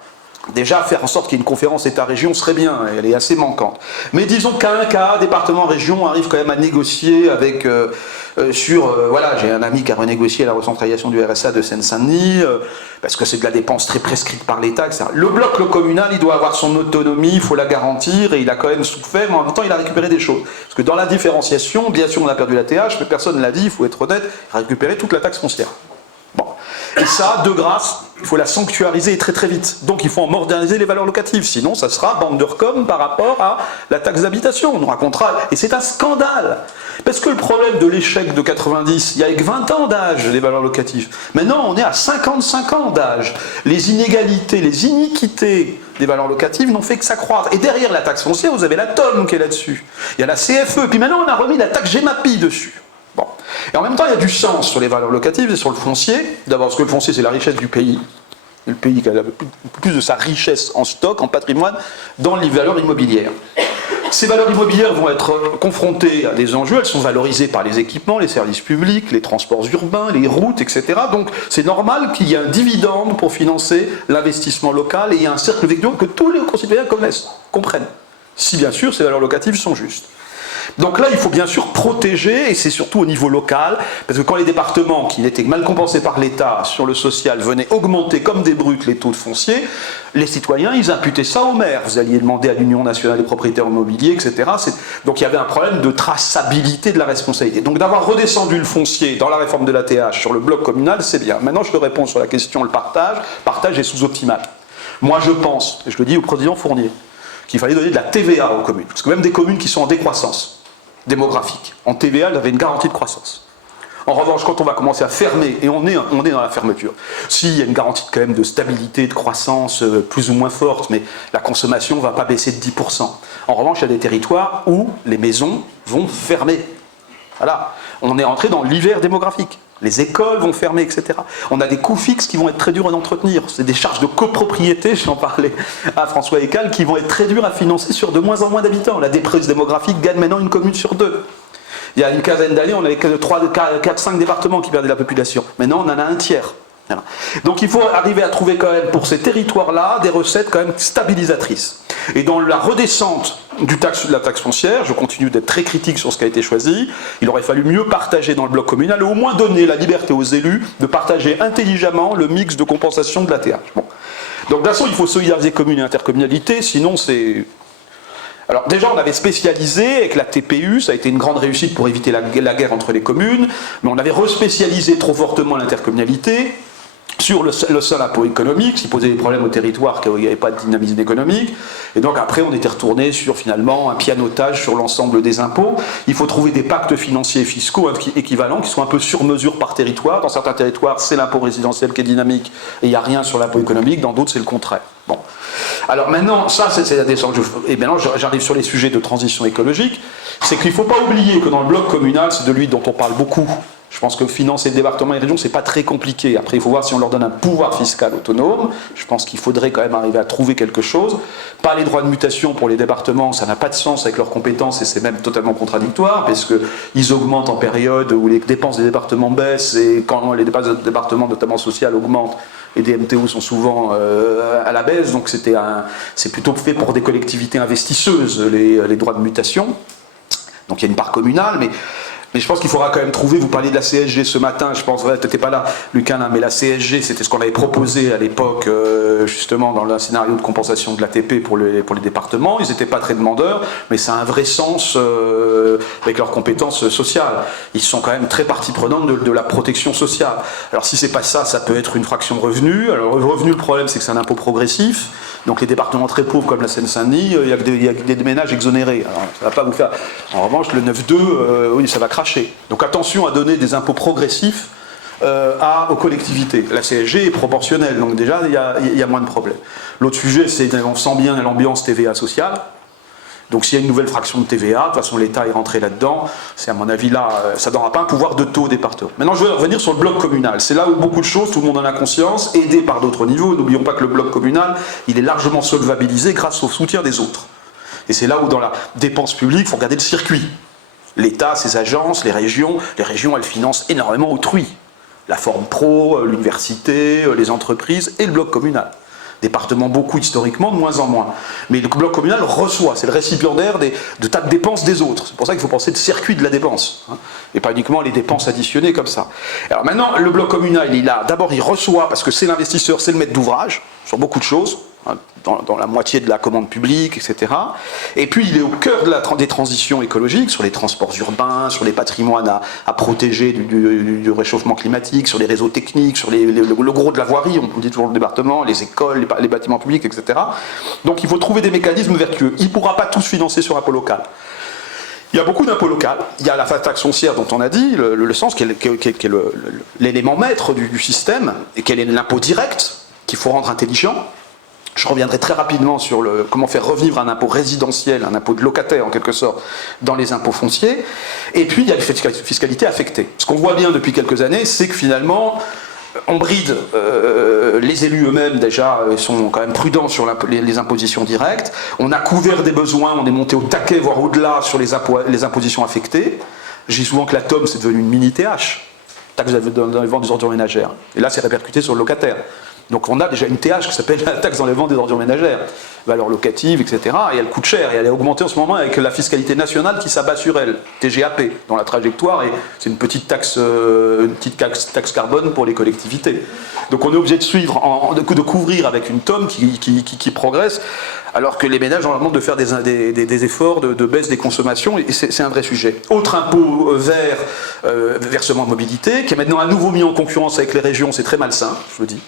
Déjà, faire en sorte qu'il y ait une conférence État-région serait bien, elle est assez manquante. Mais disons qu'un cas, département-région, arrive quand même à négocier avec... voilà, j'ai un ami qui a renégocié la recentralisation du RSA de Seine-Saint-Denis, parce que c'est de la dépense très prescrite par l'État, etc. Le bloc communal, il doit avoir son autonomie, il faut la garantir, et il a quand même souffert, mais en même temps, il a récupéré des choses. Parce que dans la différenciation, bien sûr, on a perdu la TH, mais personne ne l'a dit, il faut être honnête, il a récupéré toute la taxe foncière. Bon. Et ça, de grâce, il faut la sanctuariser très très vite. Donc il faut en moderniser les valeurs locatives, sinon ça sera bande de recom par rapport à la taxe d'habitation. On nous racontera, et c'est un scandale. Parce que le problème de l'échec de 90, il y a que 20 ans d'âge, les valeurs locatives. Maintenant, on est à 55 ans d'âge. Les inégalités, les iniquités des valeurs locatives n'ont fait que s'accroître. Et derrière la taxe foncière, vous avez la TOM qui est là-dessus. Il y a la CFE, puis maintenant on a remis la taxe GEMAPI dessus. Bon. Et en même temps, il y a du sens sur les valeurs locatives et sur le foncier. D'abord, parce que le foncier, c'est la richesse du pays. Le pays qui a plus de sa richesse en stock, en patrimoine, dans les valeurs immobilières. Ces valeurs immobilières vont être confrontées à des enjeux, elles sont valorisées par les équipements, les services publics, les transports urbains, les routes, etc. Donc c'est normal qu'il y ait un dividende pour financer l'investissement local et il y a un cercle vertueux que tous les concitoyens comprennent. Si bien sûr ces valeurs locatives sont justes. Donc là, il faut bien sûr protéger, et c'est surtout au niveau local, parce que quand les départements, qui étaient mal compensés par l'État sur le social, venaient augmenter comme des brutes les taux de foncier, les citoyens, ils imputaient ça aux maires. Vous alliez demander à l'Union nationale des propriétaires immobiliers, etc. Donc il y avait un problème de traçabilité de la responsabilité. Donc d'avoir redescendu le foncier dans la réforme de l'ATH sur le bloc communal, c'est bien. Maintenant, je te réponds sur la question, le partage. Le partage est sous-optimal. Moi, je pense, et je le dis au président Fournier, qu'il fallait donner de la TVA aux communes. Parce que même des communes qui sont en décroissance démographique, en TVA, elles avaient une garantie de croissance. En revanche, quand on va commencer à fermer, et on est dans la fermeture, s'il y a une garantie quand même de stabilité, de croissance plus ou moins forte, mais la consommation ne va pas baisser de 10%. En revanche, il y a des territoires où les maisons vont fermer. Voilà, on est entré dans l'hiver démographique. Les écoles vont fermer, etc. On a des coûts fixes qui vont être très durs à entretenir. C'est des charges de copropriété, j'en parlais à François Ecal, qui vont être très dures à financer sur de moins en moins d'habitants. La déprise démographique gagne maintenant une commune sur deux. Il y a une quinzaine d'années, on avait 4-5 départements qui perdaient la population. Maintenant, on en a un tiers. Voilà. Donc il faut arriver à trouver quand même pour ces territoires-là des recettes quand même stabilisatrices. Et dans la redescente de la taxe foncière, je continue d'être très critique sur ce qui a été choisi, il aurait fallu mieux partager dans le bloc communal et au moins donner la liberté aux élus de partager intelligemment le mix de compensation de l'ATH. Bon. Donc de toute façon, il faut solidariser communes et intercommunalités, sinon c'est... Alors déjà, on avait spécialisé avec la TPU, ça a été une grande réussite pour éviter la guerre entre les communes, mais on avait respécialisé trop fortement l'intercommunalité sur le seul impôt économique, ce qui posait des problèmes au territoire, car il n'y avait pas de dynamisme économique. Et donc après, on était retourné sur finalement un pianotage sur l'ensemble des impôts. Il faut trouver des pactes financiers et fiscaux équivalents, qui sont un peu sur mesure par territoire. Dans certains territoires, c'est l'impôt résidentiel qui est dynamique, et il n'y a rien sur l'impôt économique, dans d'autres, c'est le contraire. Bon. Alors maintenant, ça c'est la descente. Et maintenant, j'arrive sur les sujets de transition écologique. C'est qu'il ne faut pas oublier que dans le bloc communal, c'est de lui dont on parle beaucoup. Je pense que financer le département et les régions, c'est pas très compliqué. Après, il faut voir si on leur donne un pouvoir fiscal autonome. Je pense qu'il faudrait quand même arriver à trouver quelque chose. Pas les droits de mutation pour les départements, ça n'a pas de sens avec leurs compétences et c'est même totalement contradictoire parce qu'ils augmentent en période où les dépenses des départements baissent et quand les dépenses des départements, notamment sociales, augmentent. Et des MTO sont souvent à la baisse, donc c'est plutôt fait pour des collectivités investisseuses, les droits de mutation. Donc il y a une part communale, mais je pense qu'il faudra quand même trouver, vous parliez de la CSG ce matin, je pense, tu n'étais pas là, Lucas, mais la CSG, c'était ce qu'on avait proposé à l'époque, justement, dans le scénario de compensation de l'ATP pour les départements. Ils n'étaient pas très demandeurs, mais ça a un vrai sens avec leurs compétences sociales. Ils sont quand même très partie prenante de la protection sociale. Alors si c'est pas ça, ça peut être une fraction revenu. Alors le revenu, le problème, c'est que c'est un impôt progressif. Donc les départements très pauvres comme la Seine-Saint-Denis, il y a des ménages exonérés. Alors, ça ne va pas vous faire... En revanche, le 9-2, oui, ça va cracher. Donc attention à donner des impôts progressifs aux collectivités. La CSG est proportionnelle, donc déjà, il y a moins de problèmes. L'autre sujet, c'est on sent bien l'ambiance TVA sociale. Donc s'il y a une nouvelle fraction de TVA, de toute façon l'État est rentré là-dedans, c'est à mon avis là, ça n'aura pas un pouvoir de taux au département. Maintenant je vais revenir sur le bloc communal, c'est là où beaucoup de choses, tout le monde en a conscience, aidé par d'autres niveaux, n'oublions pas que le bloc communal, il est largement solvabilisé grâce au soutien des autres. Et c'est là où dans la dépense publique, il faut regarder le circuit. L'État, ses agences, les régions, elles financent énormément autrui. La forme pro, l'université, les entreprises et le bloc communal. Département beaucoup historiquement, de moins en moins. Mais le bloc communal reçoit, c'est le récipiendaire de tas de dépenses des autres. C'est pour ça qu'il faut penser le circuit de la dépense, hein, et pas uniquement les dépenses additionnées comme ça. Alors maintenant, le bloc communal, d'abord il reçoit, parce que c'est l'investisseur, c'est le maître d'ouvrage, sur beaucoup de choses, dans la moitié de la commande publique, etc. Et puis il est au cœur des transitions écologiques, sur les transports urbains, sur les patrimoines à protéger du réchauffement climatique, sur les réseaux techniques, sur le gros de la voirie, on dit toujours le département, les écoles, les bâtiments publics, etc. Donc il faut trouver des mécanismes vertueux. Il ne pourra pas tous financer sur l'impôt local. Il y a beaucoup d'impôts locaux. Il y a la taxe foncière dont on a dit, le sens, qui est l'élément maître du système, et quel est l'impôt direct, qu'il faut rendre intelligent. Je reviendrai très rapidement sur comment faire revivre un impôt résidentiel, un impôt de locataire en quelque sorte, dans les impôts fonciers. Et puis il y a la fiscalité affectée. Ce qu'on voit bien depuis quelques années, c'est que finalement, on bride les élus eux-mêmes, déjà, sont quand même prudents sur les impositions directes. On a couvert des besoins, on est monté au taquet, voire au-delà, sur les impositions affectées. Je dis souvent que la TOM, c'est devenu une mini-TH, taxe dans les ventes des ordures ménagères. Et là, c'est répercuté sur le locataire. Donc on a déjà une TH qui s'appelle la taxe dans les ventes des ordures ménagères, valeur locative, etc. Et elle coûte cher, et elle est augmentée en ce moment avec la fiscalité nationale qui s'abat sur elle, TGAP, dans la trajectoire, et c'est une petite taxe carbone pour les collectivités. Donc on est obligé de suivre, de couvrir avec une TOM qui progresse, alors que les ménages ont demandé de faire des efforts de baisse des consommations, et c'est un vrai sujet. Autre impôt vert, versement mobilité, qui est maintenant à nouveau mis en concurrence avec les régions, c'est très malsain, je le dis.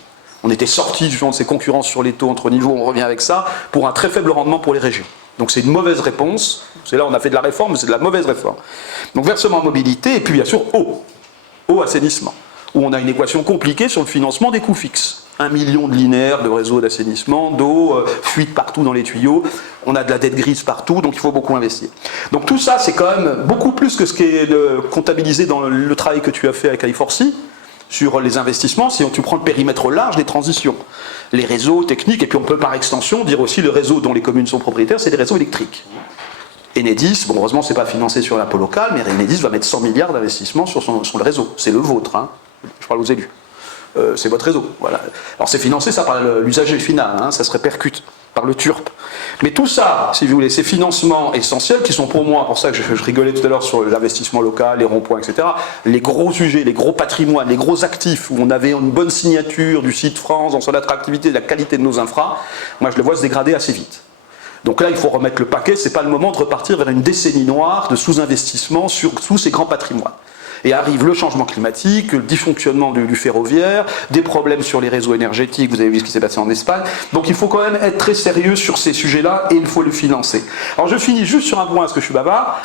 On était sorti de ces concurrences sur les taux entre niveaux, on revient avec ça, pour un très faible rendement pour les régions. Donc c'est une mauvaise réponse, c'est là on a fait de la réforme, mais c'est de la mauvaise réforme. Donc versement mobilité, et puis bien sûr eau assainissement, où on a une équation compliquée sur le financement des coûts fixes. 1 million de linéaires de réseaux d'assainissement, d'eau, fuite partout dans les tuyaux, on a de la dette grise partout, donc il faut beaucoup investir. Donc tout ça, c'est quand même beaucoup plus que ce qui est comptabilisé dans le travail que tu as fait avec I4C, sur les investissements, si tu prends le périmètre large des transitions, les réseaux techniques, et puis on peut par extension dire aussi le réseau dont les communes sont propriétaires, c'est les réseaux électriques. Enedis, bon heureusement c'est pas financé sur l'impôt local, mais Enedis va mettre 100 milliards d'investissements sur le réseau, c'est le vôtre, hein. Je parle aux élus, c'est votre réseau, voilà. Alors c'est financé ça par l'usager final, hein, ça se répercute par le TURP. Mais tout ça, si vous voulez, ces financements essentiels qui sont pour moi, pour ça que je rigolais tout à l'heure sur l'investissement local, les ronds-points, etc., les gros sujets, les gros patrimoines, les gros actifs, où on avait une bonne signature du site France dans son attractivité, de la qualité de nos infras, moi je le vois se dégrader assez vite. Donc là, il faut remettre le paquet, c'est pas le moment de repartir vers une décennie noire de sous-investissement sur tous ces grands patrimoines. Et arrive le changement climatique, le dysfonctionnement du ferroviaire, des problèmes sur les réseaux énergétiques, vous avez vu ce qui s'est passé en Espagne. Donc il faut quand même être très sérieux sur ces sujets-là et il faut le financer. Alors je finis juste sur un point, parce que je suis bavard,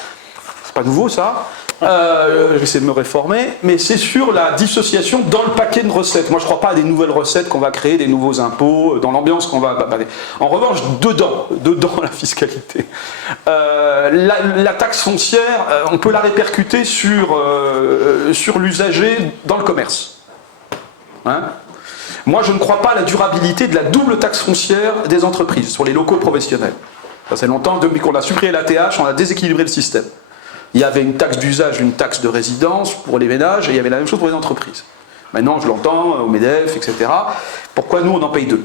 c'est pas nouveau ça, je vais essayer de me réformer, mais c'est sur la dissociation dans le paquet de recettes. Moi je ne crois pas à des nouvelles recettes qu'on va créer, des nouveaux impôts, dans l'ambiance qu'on va... En revanche, dedans la fiscalité. La taxe foncière, on peut la répercuter sur l'usager dans le commerce. Hein ? Moi je ne crois pas à la durabilité de la double taxe foncière des entreprises, sur les locaux professionnels. Ça fait longtemps, depuis qu'on a supprimé la TH, on a déséquilibré le système. Il y avait une taxe d'usage, une taxe de résidence pour les ménages, et il y avait la même chose pour les entreprises. Maintenant, je l'entends, au MEDEF, etc. Pourquoi nous, on en paye deux ?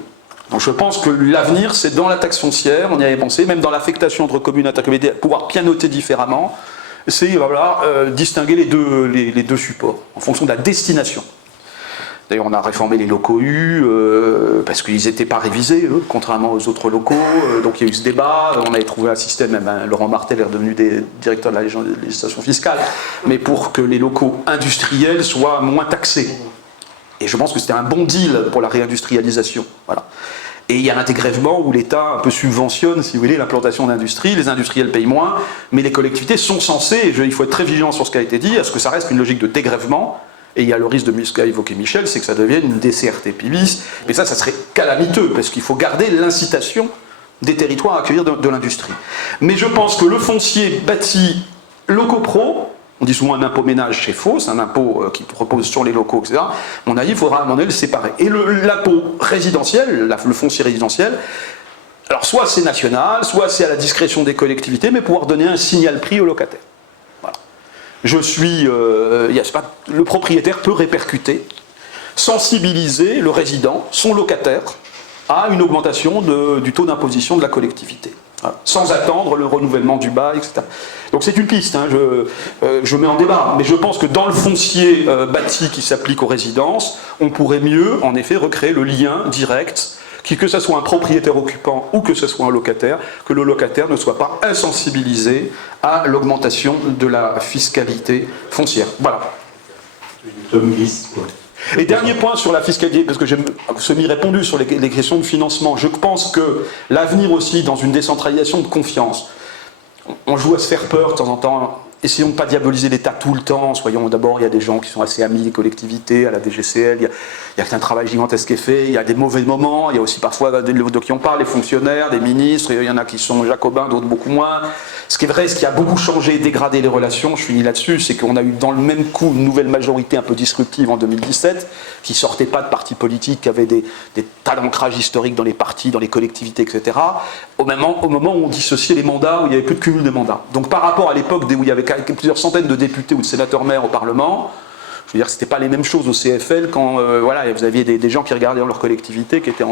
Donc je pense que l'avenir, c'est dans la taxe foncière, on y avait pensé, même dans l'affectation entre communes et intercommunalités, pouvoir pianoter différemment, c'est distinguer les deux supports, en fonction de la destination. D'ailleurs, on a réformé les locaux U, parce qu'ils n'étaient pas révisés, eux, contrairement aux autres locaux. Donc il y a eu ce débat, on avait trouvé un système, même Laurent Martel est redevenu directeur de la législation fiscale, mais pour que les locaux industriels soient moins taxés. Et je pense que c'était un bon deal pour la réindustrialisation. Voilà. Et il y a l'intégrèvement où l'État un peu subventionne, si vous voulez, l'implantation d'industrie, les industriels payent moins, mais les collectivités sont censées, et il faut être très vigilant sur ce qui a été dit, à ce que ça reste une logique de dégrèvement. Et il y a le risque de ce qu'a évoqué Michel, c'est que ça devienne une DCRTP bis. Mais ça serait calamiteux, parce qu'il faut garder l'incitation des territoires à accueillir de l'industrie. Mais je pense que le foncier bâti locaux pro, on dit souvent un impôt ménage, c'est faux, c'est un impôt qui repose sur les locaux, etc. À mon avis, il faudra à un moment donné le séparer. Et l'impôt résidentiel, le foncier résidentiel, alors soit c'est national, soit c'est à la discrétion des collectivités, mais pouvoir donner un signal prix aux locataires. Le propriétaire peut répercuter, sensibiliser le résident, son locataire, à une augmentation du taux d'imposition de la collectivité, sans attendre le renouvellement du bail, etc. Donc c'est une piste, hein, je mets en débat, mais je pense que dans le foncier bâti qui s'applique aux résidences, on pourrait mieux, en effet, recréer le lien direct que ce soit un propriétaire occupant ou que ce soit un locataire, que le locataire ne soit pas insensibilisé à l'augmentation de la fiscalité foncière. Voilà. Tom Gis, quoi. Et dernier point sur la fiscalité, parce que j'ai semi-répondu sur les questions de financement, je pense que l'avenir aussi dans une décentralisation de confiance, on joue à se faire peur de temps en temps, essayons de ne pas diaboliser l'État tout le temps, soyons d'abord, il y a des gens qui sont assez amis des collectivités, à la DGCL, il y a un travail gigantesque qui est fait, il y a des mauvais moments, il y a aussi parfois de qui on parle, les fonctionnaires, des ministres, il y en a qui sont jacobins, d'autres beaucoup moins. Ce qui est vrai, ce qui a beaucoup changé et dégradé les relations, je finis là-dessus, c'est qu'on a eu dans le même coup une nouvelle majorité un peu disruptive en 2017, qui sortait pas de partis politiques, qui avait des tas d'ancrages historiques dans les partis, dans les collectivités, etc., au moment où on dissociait les mandats, où il n'y avait plus de cumul de mandats. Donc par rapport à l'époque où il y avait plusieurs centaines de députés ou de sénateurs-maires au Parlement, je veux dire, c'était pas les mêmes choses au CFL quand voilà, vous aviez des gens qui regardaient dans leur collectivité, qui étaient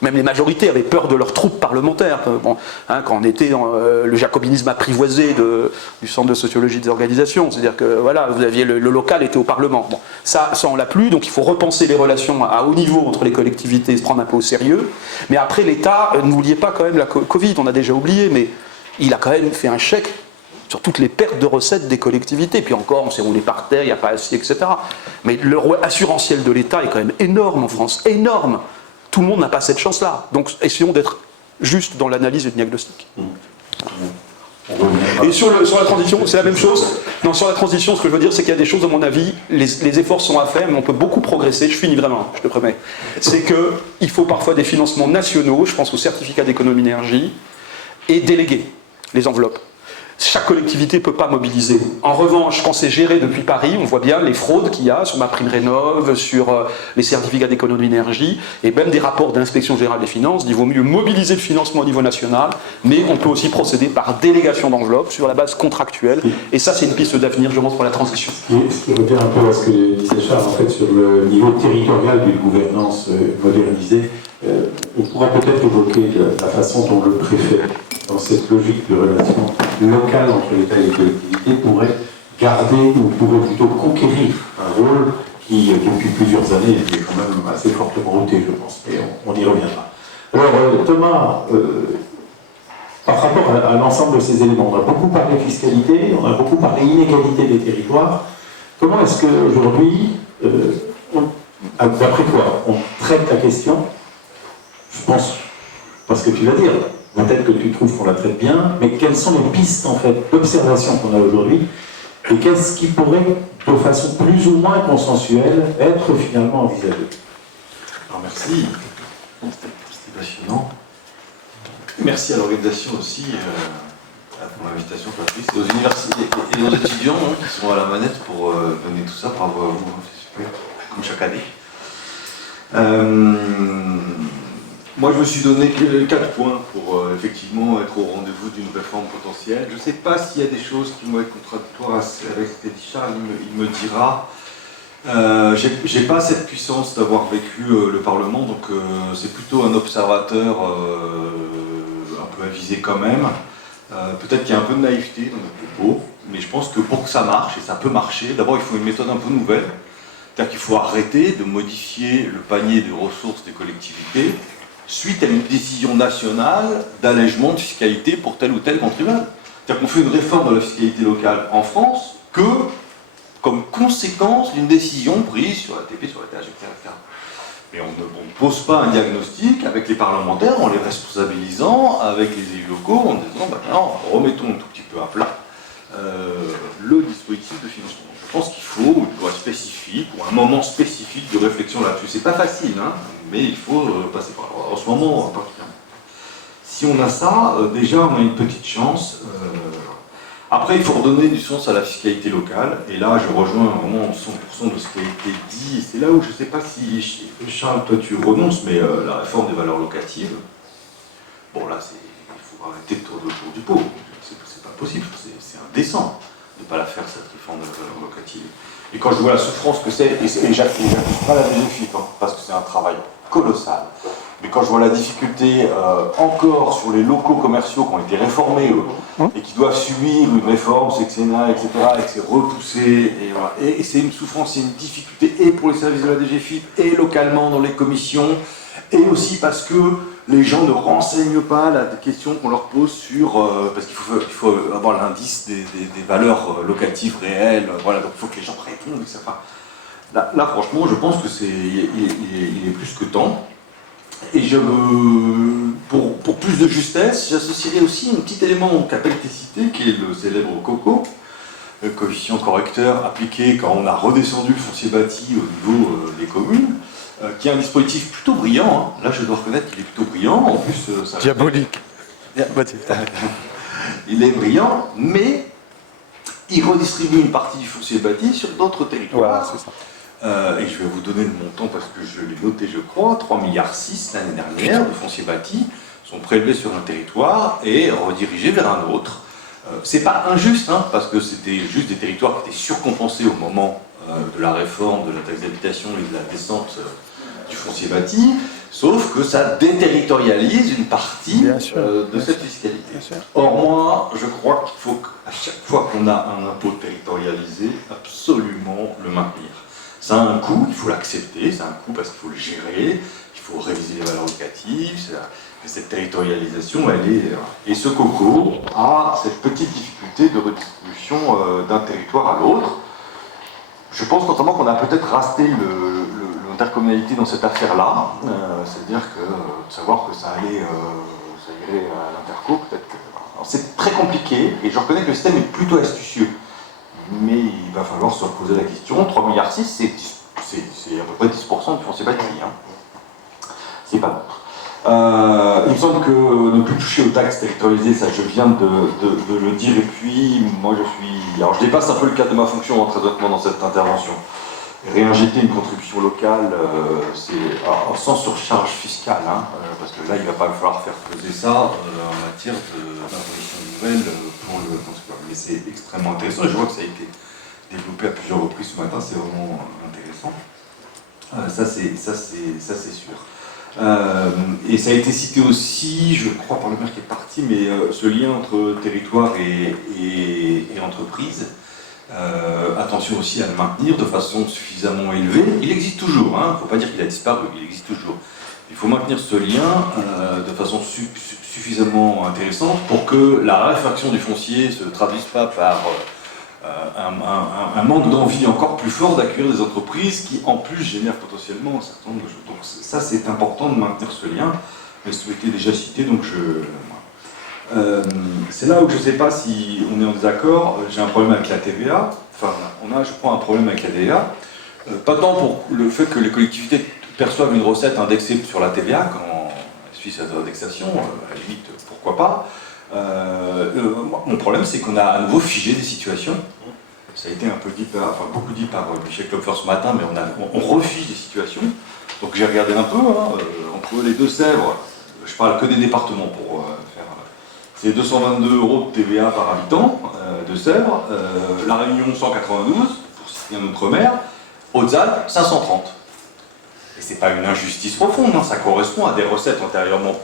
même les majorités avaient peur de leurs troupes parlementaires. Bon, hein, quand on était dans le jacobinisme apprivoisé du Centre de sociologie des organisations, c'est-à-dire que voilà, vous aviez le local était au Parlement. Bon, ça on l'a plus, donc il faut repenser les relations à haut niveau entre les collectivités, se prendre un peu au sérieux. Mais après l'État, n'oubliez pas quand même la Covid, on a déjà oublié, mais il a quand même fait un chèque sur toutes les pertes de recettes des collectivités. Puis encore, on s'est roulé par terre, il n'y a pas assez, etc. Mais le rôle assurantiel de l'État est quand même énorme en France, énorme. Tout le monde n'a pas cette chance-là. Donc essayons d'être juste dans l'analyse et le diagnostic. Et sur la transition, c'est la même chose. Non, sur la transition, ce que je veux dire, c'est qu'il y a des choses, à mon avis, les efforts sont à faire, mais on peut beaucoup progresser. Je finis vraiment, je te promets. C'est qu'il faut parfois des financements nationaux, je pense aux certificats d'économie d'énergie, et déléguer les enveloppes. Chaque collectivité ne peut pas mobiliser. En revanche, quand c'est géré depuis Paris, on voit bien les fraudes qu'il y a sur MaPrimeRénov', sur les certificats d'économie d'énergie, et même des rapports de l'Inspection Générale des Finances, il vaut mieux mobiliser le financement au niveau national, mais on peut aussi procéder par délégation d'enveloppe sur la base contractuelle. Et ça, c'est une piste d'avenir, je pense, pour la transition. Ce qui revient un peu à ce que disait Charles, en fait, sur le niveau territorial d'une gouvernance modernisée, on pourra peut-être évoquer la façon dont le préfet, dans cette logique de relation locale entre l'État et les collectivités, pourrait garder, ou pourrait plutôt conquérir un rôle qui, depuis plusieurs années, est quand même assez fortement routé, je pense, mais on y reviendra. Alors, Thomas, par rapport à l'ensemble de ces éléments, on a beaucoup parlé fiscalité, on a beaucoup parlé inégalité des territoires. Comment est-ce qu'aujourd'hui, d'après toi, on traite la question? Je pense, parce que tu vas dire, peut-être que tu trouves qu'on la traite bien, mais quelles sont les pistes en fait d'observation qu'on a aujourd'hui et qu'est-ce qui pourrait, de façon plus ou moins consensuelle, être finalement envisagé? Alors merci, c'était passionnant. Merci à l'organisation aussi pour l'invitation, Patrice, et aux universités et aux étudiants qui sont à la manette pour donner tout ça. Bravo à vous, c'est super, comme chaque année. Moi, je me suis donné 4 points pour effectivement être au rendez-vous d'une réforme potentielle. Je ne sais pas s'il y a des choses qui vont être contradictoires avec ce qu'a dit Charles, il me dira. J'ai pas cette puissance d'avoir vécu le Parlement, donc c'est plutôt un observateur un peu avisé quand même. Peut-être qu'il y a un peu de naïveté dans nos propos, mais je pense que pour que ça marche, et ça peut marcher, d'abord il faut une méthode un peu nouvelle. C'est-à-dire qu'il faut arrêter de modifier le panier de ressources des collectivités suite à une décision nationale d'allègement de fiscalité pour tel ou tel contribuable. C'est-à-dire qu'on fait une réforme de la fiscalité locale en France que comme conséquence d'une décision prise sur la TP, sur la TH, etc. Mais on ne pose pas un diagnostic avec les parlementaires en les responsabilisant, avec les élus locaux, en disant maintenant remettons un tout petit peu à plat le dispositif de financement. Je pense qu'il faut une loi spécifique ou un moment spécifique de réflexion là-dessus. C'est pas facile, hein, mais il faut passer par là. En ce moment, particulièrement. Si on a ça, déjà on a une petite chance. Après, il faut redonner du sens à la fiscalité locale. Et là, je rejoins vraiment 100% de ce qui a été dit. Et c'est là où je ne sais pas si, Charles, toi tu renonces, mais la réforme des valeurs locatives, bon là, il faut arrêter de tourner autour du pot. C'est pas possible, c'est indécent de ne pas la faire, cette réforme de la valeur locative. Et quand je vois la souffrance que c'est, et j'accuse pas la DGFiP, parce que c'est un travail colossal, mais quand je vois la difficulté encore sur les locaux commerciaux qui ont été réformés et qui doivent subir une réforme sexennale, etc., et que c'est repoussé, et c'est une souffrance, c'est une difficulté, et pour les services de la DGFiP, et localement dans les commissions, et aussi parce que les gens ne renseignent pas la question qu'on leur pose sur... parce qu'il faut avoir l'indice des valeurs locatives réelles, voilà, donc il faut que les gens répondent, etc. Là, franchement, je pense que il est plus que temps. Et pour plus de justesse, j'associerai aussi un petit élément qu'a été cité, qui est le célèbre COCO, le coefficient correcteur appliqué quand on a redescendu le foncier bâti au niveau des communes, qui est un dispositif plutôt brillant. Hein. Là, je dois reconnaître qu'il est plutôt brillant. En plus, ça Diabolique. il est brillant, mais il redistribue une partie du foncier bâti sur d'autres territoires. Voilà, c'est ça. Et je vais vous donner le montant parce que je l'ai noté, je crois, 3,6 milliards l'année dernière de foncier bâti sont prélevés sur un territoire et redirigés vers un autre. C'est pas injuste, hein, parce que c'était juste des territoires qui étaient surcompensés au moment de la réforme de la taxe d'habitation et de la descente du foncier bâti, sauf que ça déterritorialise une partie de cette fiscalité. Or moi, je crois qu'il faut qu'à chaque fois qu'on a un impôt territorialisé, absolument le maintenir. Ça a un coût, il faut l'accepter, c'est un coût parce qu'il faut le gérer, il faut réviser les valeurs locatives, cette territorialisation, elle est... Et ce COCO a cette petite difficulté de redistribution d'un territoire à l'autre. Je pense notamment qu'on a peut-être raté l'intercommunalité dans cette affaire-là, c'est-à-dire que savoir que ça irait à l'interco, peut-être que... C'est très compliqué, et je reconnais que le système est plutôt astucieux. Mais il va falloir se poser la question. 3,6 milliards, c'est à peu près 10% du foncier bâti. Hein. C'est pas d'autre. Il me semble que ne plus toucher aux taxes territorialisées, ça je viens de le dire, et puis moi je suis... Alors je dépasse un peu le cadre de ma fonction, très honnêtement, dans cette intervention. Réinjecter une contribution locale, sans surcharge fiscale, hein, parce que là il va pas falloir faire peser ça en matière d'imposition nouvelle pour le contribuable. Mais c'est extrêmement intéressant, et je vois que ça a été développé à plusieurs reprises ce matin, c'est vraiment intéressant. Ça c'est sûr. Et ça a été cité aussi, je crois par le maire qui est parti, mais ce lien entre territoire et entreprise. Attention aussi à le maintenir de façon suffisamment élevée. Il existe toujours, il ne faut pas dire qu'il a disparu, il existe toujours. Il faut maintenir ce lien de façon suffisamment intéressante pour que la raréfaction du foncier ne se traduise pas par un manque d'envie encore plus fort d'accueillir des entreprises qui en plus génèrent potentiellement un certain nombre de choses. Donc ça c'est important de maintenir ce lien, mais ça a été déjà cité, donc c'est là où je ne sais pas si on est en désaccord. J'ai un problème avec la TVA, enfin on a je crois un problème avec la TVA, pas tant pour le fait que les collectivités perçoivent une recette indexée sur la TVA quand elle suit cette indexation, à la limite pourquoi pas. Mon problème c'est qu'on a à nouveau figé des situations. Ça a été un peu dit beaucoup dit par Michel Klopfer ce matin, mais on refige des situations. Donc j'ai regardé un peu, entre les Deux-Sèvres, je parle que des départements pour faire... C'est 222 € de TVA par habitant, Deux-Sèvres, La Réunion 192, pour citer un outre-mer, Hautes-Alpes 530. Et c'est pas une injustice profonde, ça correspond à des recettes antérieurement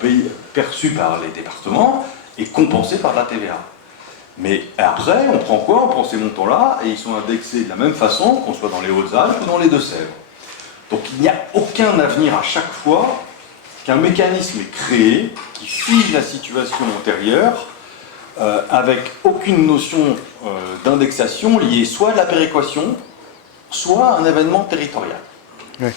perçues par les départements et compensées par la TVA. Mais après, on prend quoi? On prend ces montants-là et ils sont indexés de la même façon qu'on soit dans les Hautes-Alpes ou dans les Deux-Sèvres. Donc il n'y a aucun avenir à chaque fois qu'un mécanisme est créé qui fige la situation antérieure avec aucune notion d'indexation liée soit à la péréquation, soit à un événement territorial. Oui.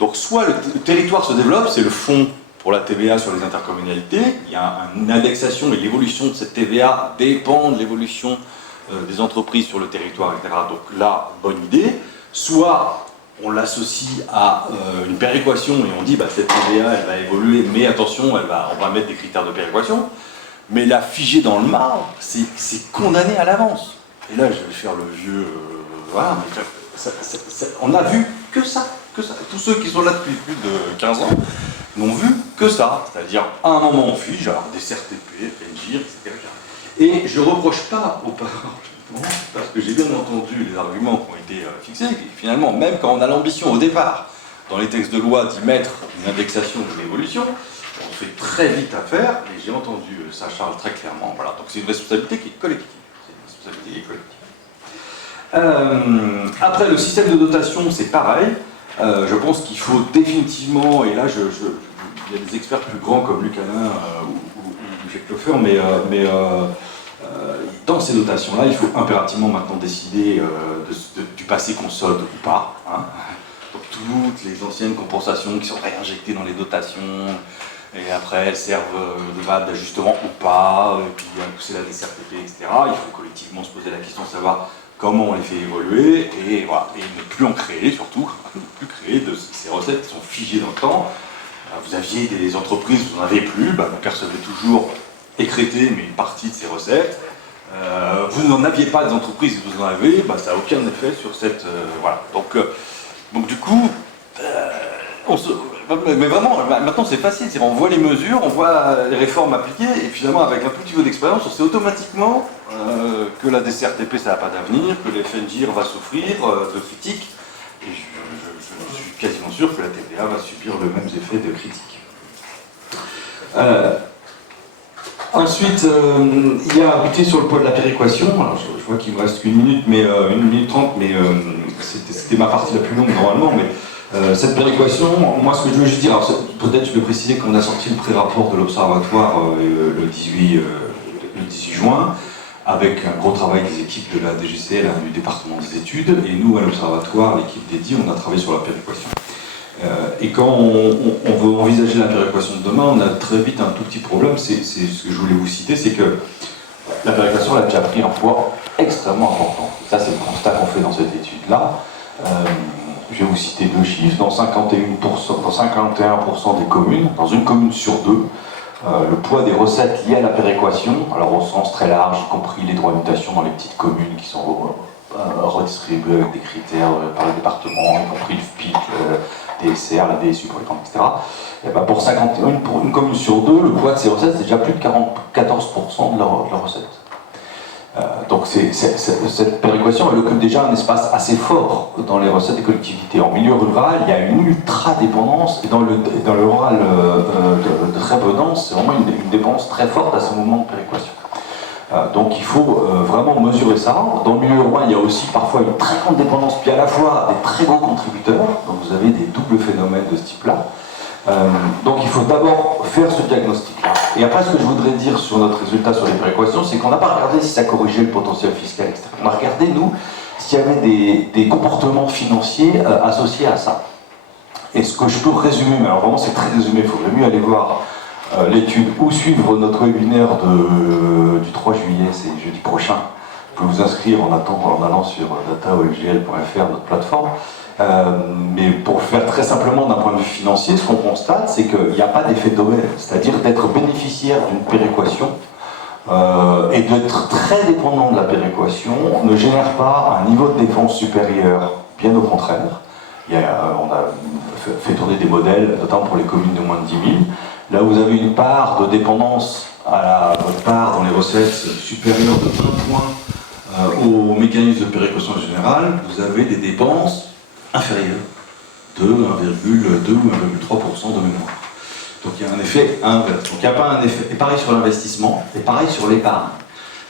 Donc soit le territoire se développe, c'est le fonds pour la TVA sur les intercommunalités, il y a une indexation et l'évolution de cette TVA dépend de l'évolution des entreprises sur le territoire, etc. Donc là, bonne idée. Soit on l'associe à une péréquation et on dit cette TVA elle va évoluer, mais attention, on va mettre des critères de péréquation. Mais la figer dans le marbre, c'est condamné à l'avance. Et là, je vais faire le vieux... voilà, mais on a vu que ça. Tous ceux qui sont là depuis plus de 15 ans n'ont vu que ça. C'est-à-dire, à un moment, on fige, alors des CRTP, PNGIR, etc. Et je ne reproche pas aux parents, parce que j'ai bien entendu les arguments qui ont été fixés, et finalement, même quand on a l'ambition au départ, dans les textes de loi, d'y mettre une indexation de l'évolution, on fait très vite à faire, et j'ai entendu ça, Charles, très clairement. Voilà. Donc c'est une responsabilité qui est collective. Après, le système de dotation, c'est pareil. Je pense qu'il faut définitivement, et là il y a des experts plus grands comme Luc Alain ou Jacques Lefebvre, mais dans ces notations-là, il faut impérativement maintenant décider du passé qu'on solde ou pas. Hein. Donc toutes les anciennes compensations qui sont réinjectées dans les dotations, et après elles servent de base d'ajustement ou pas, et puis c'est la DCRTP, etc. Il faut collectivement se poser la question de savoir comment on les fait évoluer, et, voilà, et ne plus en créer surtout, ne plus créer de ces recettes qui sont figées dans le temps. Vous aviez des entreprises, vous n'en avez plus, vous percevez toujours écrété, mais une partie de ces recettes. Vous n'en aviez pas des entreprises, vous en avez, ça n'a aucun effet sur cette... voilà. Donc du coup, mais vraiment, maintenant c'est facile, on voit les mesures, on voit les réformes appliquées, et finalement avec un petit peu d'expérience, on sait automatiquement que la DCRTP ça n'a pas d'avenir, que le FNGIR va souffrir de critiques, et je suis quasiment sûr que la TVA va subir le même effet de critique. Ensuite, il y a à buter sur le poids de la péréquation. Alors, je vois qu'il me reste qu'une minute, mais 1 minute 30, mais c'était ma partie la plus longue normalement. Mais cette péréquation, moi ce que je veux juste dire, peut-être je vais préciser qu'on a sorti le pré-rapport de l'Observatoire le 18 juin, avec un gros travail des équipes de la DGCL, du département des études, et nous à l'Observatoire, l'équipe dédiée, on a travaillé sur la péréquation. Et quand on veut envisager la péréquation de demain, on a très vite un tout petit problème, c'est ce que je voulais vous citer, c'est que la péréquation elle a déjà pris un poids extrêmement important. Ça c'est le constat qu'on fait dans cette étude-là. Je vais vous citer 2 chiffres. Dans 51% des communes, dans une commune sur 2, le poids des recettes liées à la péréquation, alors au sens très large, y compris les droits de mutation dans les petites communes qui sont redistribués avec des critères par le département, y compris le FPIC, DSR, la DSU pour les camps, etc. Et pour une commune sur 2, le poids de ces recettes, c'est déjà plus de 14% de leurs recettes. Donc cette péréquation, elle occupe déjà un espace assez fort dans les recettes des collectivités. En milieu rural, il y a une ultra-dépendance, et dans le rural de très peu dense, c'est vraiment une dépendance très forte à ce moment de péréquation. Donc il faut vraiment mesurer ça. Dans le milieu urbain, il y a aussi parfois une très grande dépendance, puis à la fois des très gros contributeurs, donc vous avez des doubles phénomènes de ce type-là. Donc il faut d'abord faire ce diagnostic-là. Et après, ce que je voudrais dire sur notre résultat sur les péréquations, c'est qu'on n'a pas regardé si ça corrigeait le potentiel fiscal, etc. On a regardé, nous, s'il y avait des comportements financiers associés à ça. Et ce que je peux résumer, mais alors vraiment c'est très résumé, il faudrait mieux aller voir l'étude ou suivre notre webinaire du 3 juillet, c'est jeudi prochain. Vous pouvez vous inscrire en allant sur dataolgl.fr, notre plateforme. Mais pour le faire très simplement d'un point de vue financier, ce qu'on constate, c'est qu'il n'y a pas d'effet d'aubaine, c'est-à-dire d'être bénéficiaire d'une péréquation et d'être très dépendant de la péréquation ne génère pas un niveau de dépense supérieur, bien au contraire. On a fait tourner des modèles, notamment pour les communes de moins de 10 000. Là où vous avez une part de dépendance à votre part dans les recettes supérieure de 1 point au mécanisme de péréquation générale, vous avez des dépenses inférieures de 1,2 ou 1,3% de mémoire. Donc il y a un effet inverse. Donc il n'y a pas un effet. Et pareil sur l'investissement, et pareil sur l'épargne.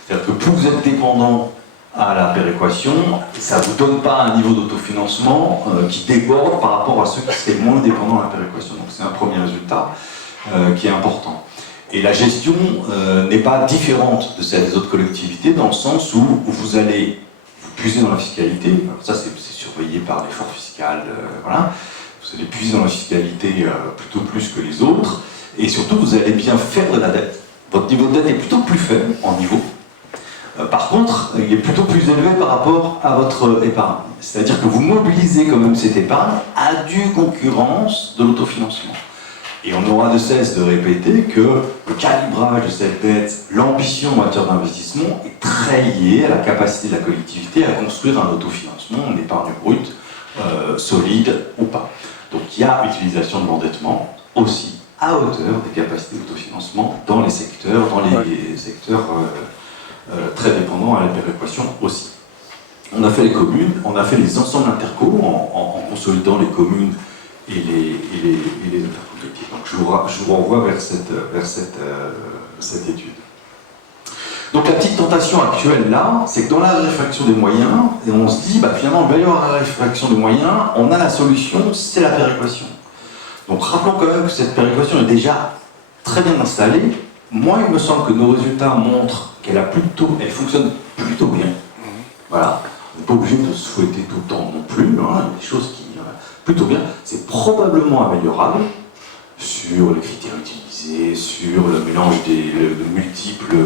C'est-à-dire que plus vous êtes dépendant à la péréquation, ça ne vous donne pas un niveau d'autofinancement qui déborde par rapport à ceux qui seraient moins dépendants à la péréquation. Donc c'est un premier résultat qui est important. Et la gestion n'est pas différente de celle des autres collectivités dans le sens où vous allez vous puiser dans la fiscalité. Alors ça c'est surveillé par l'effort fiscal, voilà. Vous allez puiser dans la fiscalité plutôt plus que les autres. Et surtout vous allez bien faire de la dette. Votre niveau de dette est plutôt plus faible en niveau. Par contre, il est plutôt plus élevé par rapport à votre épargne. C'est-à-dire que vous mobilisez quand même cette épargne à due concurrence de l'autofinancement. Et on aura de cesse de répéter que le calibrage de cette dette, l'ambition en matière d'investissement est très lié à la capacité de la collectivité à construire un autofinancement, une épargne brute, solide ou pas. Donc il y a utilisation de l'endettement aussi à hauteur des capacités d'autofinancement dans les secteurs, très dépendants à la péréquation aussi. On a fait les communes, on a fait les ensembles interco en consolidant les communes et les intercollectifs. Donc je vous renvoie vers cette étude. Donc la petite tentation actuelle là, c'est que dans la réflexion des moyens, et on se dit, finalement, il va y avoir la réflexion des moyens, on a la solution, c'est la péréquation. Donc rappelons quand même que cette péréquation est déjà très bien installée. Moi, il me semble que nos résultats montrent elle fonctionne plutôt bien. Voilà. On n'est pas obligé de souhaiter tout le temps non plus, hein. Il y a des choses qui plutôt bien. C'est probablement améliorable sur les critères utilisés, sur le mélange de multiples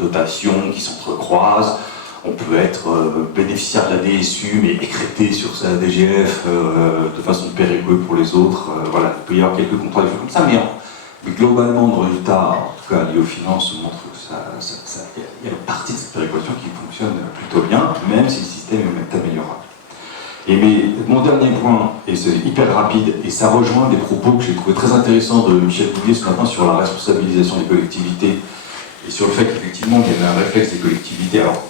dotations qui s'entrecroisent. On peut être bénéficiaire de la DSU, mais écrété sur sa DGF de façon péréquée pour les autres. Voilà, il peut y avoir quelques contradictions comme ça, mais globalement, nos résultats, en tout cas liés aux finances, montrent que il y a une partie de cette péréquation qui fonctionne plutôt bien, même si le système est améliorable. Mon dernier point, et c'est hyper rapide, et ça rejoint des propos que j'ai trouvé très intéressants de Michel Bouvier ce matin sur la responsabilisation des collectivités, et sur le fait qu'effectivement, il y avait un réflexe des collectivités. Alors,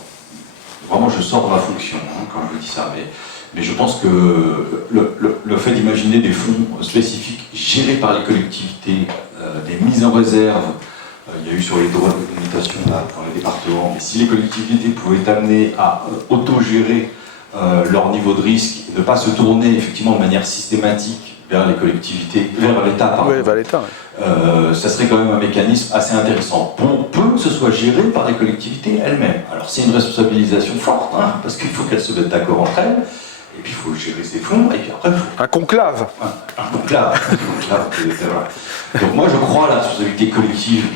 vraiment, je sors de ma fonction quand je dis ça, mais je pense que le fait d'imaginer des fonds spécifiques gérés par les collectivités, des mises en réserve, il y a eu sur les droits de communication dans les départements, mais si les collectivités pouvaient être amenées à autogérer leur niveau de risque et ne pas se tourner effectivement de manière systématique vers les collectivités, vers l'État, pardon. Oui, vers l'État. Ouais. Ça serait quand même un mécanisme assez intéressant. Pour peu que ce soit géré par les collectivités elles-mêmes. Alors c'est une responsabilisation forte, hein, parce qu'il faut qu'elles se mettent d'accord entre elles, et puis il faut gérer ces fonds, et puis après il faut... Un conclave. Un conclave. Voilà. Donc moi je crois à la responsabilité collective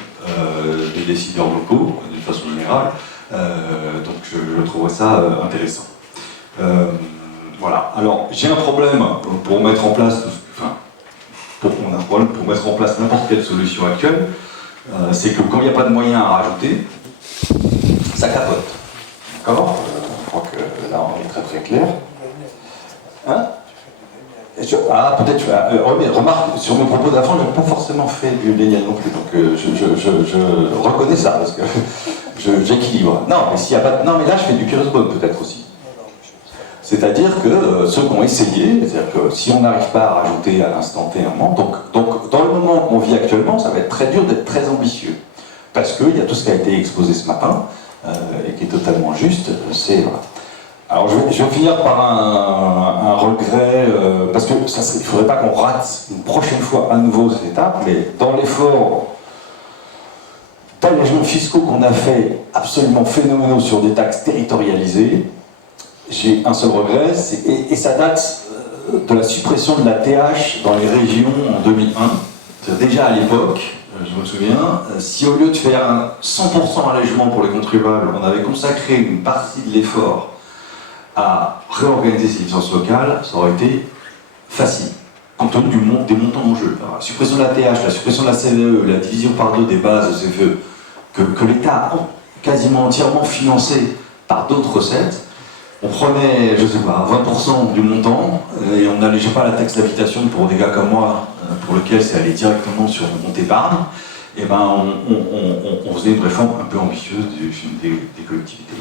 des décideurs locaux, d'une façon générale, donc je trouve ça intéressant. Voilà. Alors j'ai un problème pour mettre en place, on a un problème pour mettre en place n'importe quelle solution actuelle, c'est que quand il n'y a pas de moyens à rajouter, ça capote. D'accord ? Je crois que là on est très très clair. Hein ? Peut-être. Mais remarque, sur mes propos d'avant, je n'ai pas forcément fait du lénial non plus, donc je reconnais ça, parce que j'équilibre. Non, mais s'il y a pas. Non, mais là, je fais du Pyrrhus-Bone peut-être aussi. C'est-à-dire que ceux qui ont essayé, c'est-à-dire que si on n'arrive pas à rajouter à l'instant T un moment, donc dans le moment qu'on vit actuellement, ça va être très dur d'être très ambitieux. Parce qu'il y a tout ce qui a été exposé ce matin, et qui est totalement juste, c'est. Voilà. Alors je vais finir par un regret, parce que il ne faudrait pas qu'on rate une prochaine fois à nouveau cette étape, mais dans l'effort d'allègements fiscaux qu'on a fait absolument phénoménaux sur des taxes territorialisées, j'ai un seul regret, et ça date de la suppression de la TH dans les régions en 2001. C'est-à-dire déjà à l'époque, je me souviens, si au lieu de faire un 100% allègement pour les contribuables, on avait consacré une partie de l'effort à réorganiser ces licences locales, ça aurait été facile, compte tenu des montants en jeu. Alors, la suppression de la TH, la suppression de la CVE, la division par deux des bases de CVE, que l'État a quasiment entièrement financé par d'autres recettes, on prenait, je sais pas, 20% du montant, et on n'allégeait pas la taxe d'habitation pour des gars comme moi, pour lesquels c'est allé directement sur mon compte épargne, et ben on faisait une réforme un peu ambitieuse des collectivités.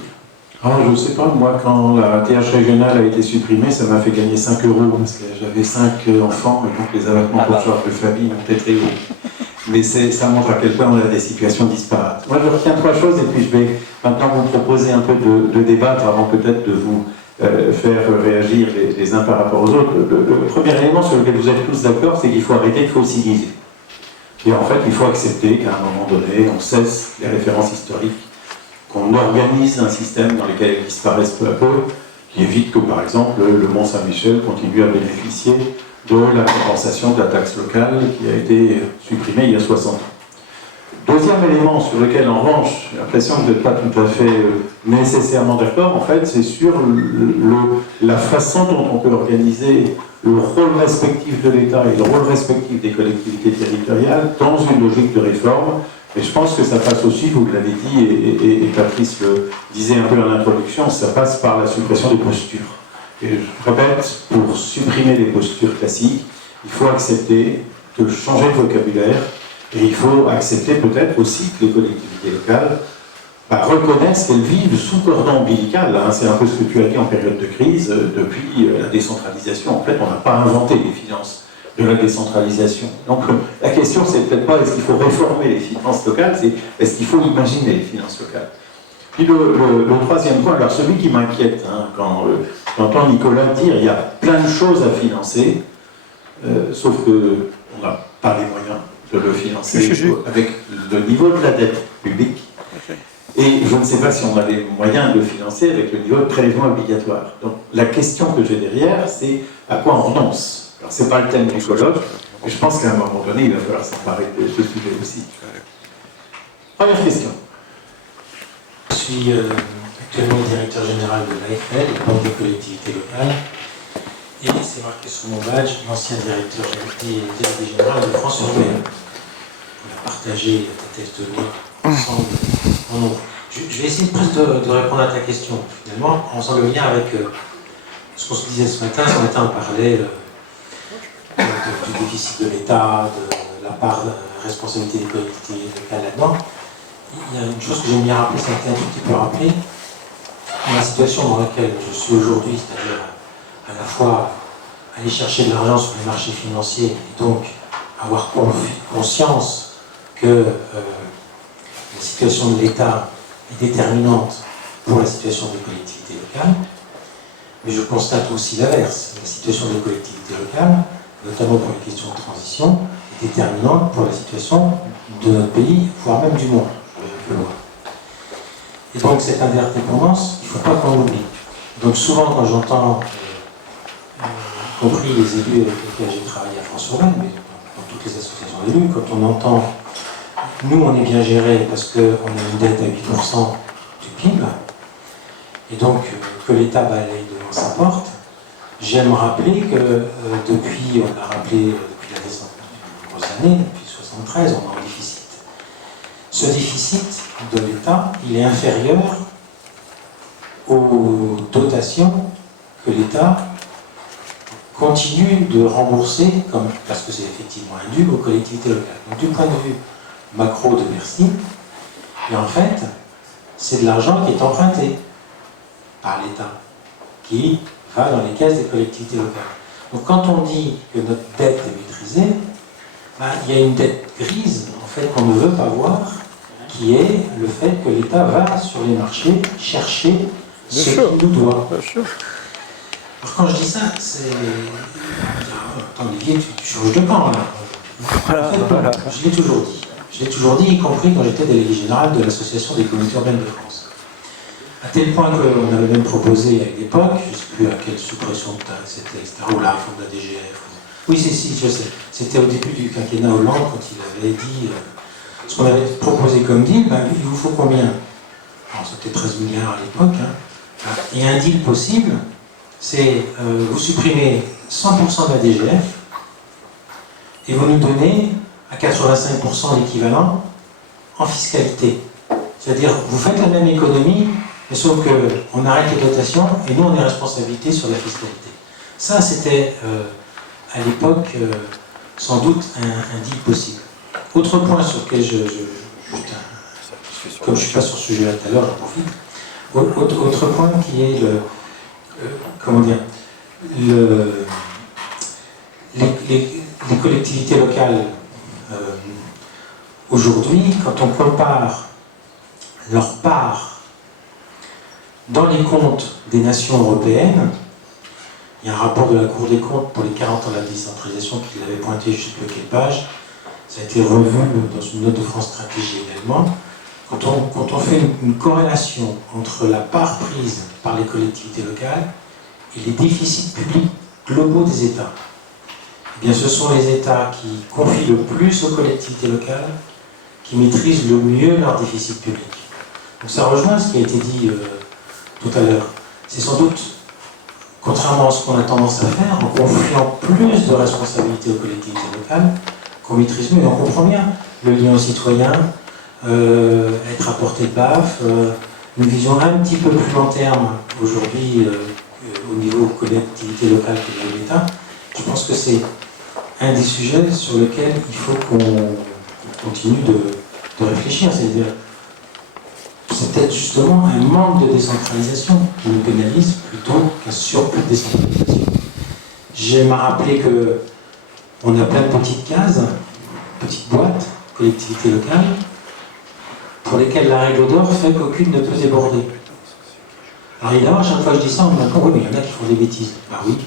Alors, je ne sais pas, moi, quand la TH régionale a été supprimée, ça m'a fait gagner 5 €, parce que j'avais 5 enfants, et donc les abattements pour charges de famille montaient très haut. Mais ça montre à quel point on a des situations disparates. Moi, je retiens 3 choses, et puis je vais maintenant vous proposer un peu de débattre, avant peut-être de vous faire réagir les uns par rapport aux autres. Le premier élément sur lequel vous êtes tous d'accord, c'est qu'il faut arrêter de fossiliser. Et en fait, il faut accepter qu'à un moment donné, on cesse les références historiques, qu'on organise un système dans lequel elles disparaissent peu à peu, qui évite que, par exemple, le Mont-Saint-Michel continue à bénéficier de la compensation de la taxe locale qui a été supprimée il y a 60 ans. Deuxième élément sur lequel, en revanche, j'ai l'impression que vous n'êtes pas tout à fait nécessairement d'accord, en fait, c'est sur la façon dont on peut organiser le rôle respectif de l'État et le rôle respectif des collectivités territoriales dans une logique de réforme. Et je pense que ça passe aussi, vous l'avez dit, et Patrice le disait un peu en introduction, ça passe par la suppression des postures. Et je répète, pour supprimer les postures classiques, il faut accepter de changer de vocabulaire, et il faut accepter peut-être aussi que les collectivités locales reconnaissent qu'elles vivent sous cordon ombilical. Hein. C'est un peu ce que tu as dit en période de crise, depuis la décentralisation. En fait, on n'a pas inventé les finances de la décentralisation. Donc la question, c'est peut-être pas est-ce qu'il faut réformer les finances locales, c'est est-ce qu'il faut imaginer les finances locales. Puis le troisième point, alors celui qui m'inquiète, hein, quand j'entends Nicolas dire il y a plein de choses à financer, sauf que on n'a pas les moyens de le financer avec le niveau de la dette publique. Et je ne sais pas si on a les moyens de le financer avec le niveau de prélèvement obligatoire. Donc la question que j'ai derrière, c'est à quoi on renonce. Alors ce n'est pas le thème du colloque, mais je pense qu'à un moment donné, il va falloir s'emparer de ce sujet aussi. Première question. Je suis actuellement directeur général de l'AFL, la Banque des collectivités locales, et c'est marqué sur mon badge, l'ancien directeur général de France Urbaine. On a partagé la thèse de loi ensemble. Je vais essayer presque de répondre à ta question, finalement, en faisant le lien avec ce qu'on se disait ce matin. Ce matin, on parlait du déficit de l'État, de la part de responsabilité des collectivités locales là-dedans. Il y a une chose que j'aime bien rappeler, ça a été un tout petit peu rappelé. Dans la situation dans laquelle je suis aujourd'hui, c'est-à-dire à la fois aller chercher de l'argent sur les marchés financiers et donc avoir conscience que la situation de l'État est déterminante pour la situation des collectivités locales, mais je constate aussi l'inverse. La situation des collectivités locales, notamment pour les questions de transition, est déterminante pour la situation de notre pays, voire même du monde. Et donc cette interdépendance, il ne faut pas qu'on l'oublie. Donc souvent quand j'entends, y compris les élus avec lesquels j'ai travaillé à France Urbaine, mais dans toutes les associations d'élus, quand on entend nous on est bien géré parce qu'on a une dette à 8% du PIB, et donc que l'État balaye devant sa porte, j'aime rappeler que depuis, on l'a rappelé depuis la descente de nombreuses années, depuis 1973, on est en déficit. Ce déficit de l'État, il est inférieur aux dotations que l'État continue de rembourser, parce que c'est effectivement indu, aux collectivités locales. Donc du point de vue macro de Bercy, et en fait, c'est de l'argent qui est emprunté par l'État, qui va dans les caisses des collectivités locales. Donc quand on dit que notre dette est maîtrisée, il y a une dette grise, en fait, qu'on ne veut pas voir, qui est le fait que l'État va sur les marchés chercher ce qu'il nous doit. Alors quand je dis ça, c'est... Attends Olivier, tu changes de camp là. En fait, je l'ai toujours dit. Je l'ai toujours dit, y compris quand j'étais délégué général de l'Association des communautés urbaines de France. À tel point qu'on avait même proposé à l'époque, je ne sais plus à quelle suppression de taxes c'était, etc., ou la réforme de la DGF. Oui, si, je sais. C'était au début du quinquennat Hollande, quand il avait dit... ce qu'on avait proposé comme deal, il vous faut combien? Alors c'était 13 milliards à l'époque. Et un deal possible, c'est vous supprimez 100% de la DGF et vous nous donnez à 85% l'équivalent en fiscalité. C'est-à-dire, vous faites la même économie, mais sauf qu'on arrête les dotations et nous on est responsabilité sur la fiscalité. Ça, c'était à l'époque sans doute un deal possible. Autre point sur lequel comme je ne suis pas sur ce sujet-là tout à l'heure, j'en profite. Autre point qui est les collectivités locales aujourd'hui, quand on compare leur part dans les comptes des nations européennes, il y a un rapport de la Cour des comptes pour les 40 ans de la décentralisation qui l'avait pointé, je ne sais plus à quelle page. Ça a été revu dans une note de France Stratégie également. Quand on fait une corrélation entre la part prise par les collectivités locales et les déficits publics globaux des États, eh bien ce sont les États qui confient le plus aux collectivités locales qui maîtrisent le mieux leur déficit public. Donc ça rejoint ce qui a été dit tout à l'heure. C'est sans doute, contrairement à ce qu'on a tendance à faire, en confiant plus de responsabilités aux collectivités locales, qu'on maîtrise mieux. Et on comprend bien le lien aux citoyens, être à portée de baffe, une vision un petit peu plus long terme aujourd'hui au niveau collectivité locale que de l'État. Je pense que c'est un des sujets sur lesquels il faut qu'on continue de réfléchir. C'est-à-dire, c'est peut-être justement un manque de décentralisation qui nous pénalise plutôt qu'un surplus de décentralisation. J'aime rappeler que on a plein de petites cases, petites boîtes, collectivités locales, pour lesquelles la règle d'or fait qu'aucune ne peut déborder. Alors évidemment, à chaque fois que je dis ça, on me dit oui, mais il y en a qui font des bêtises. Bah oui.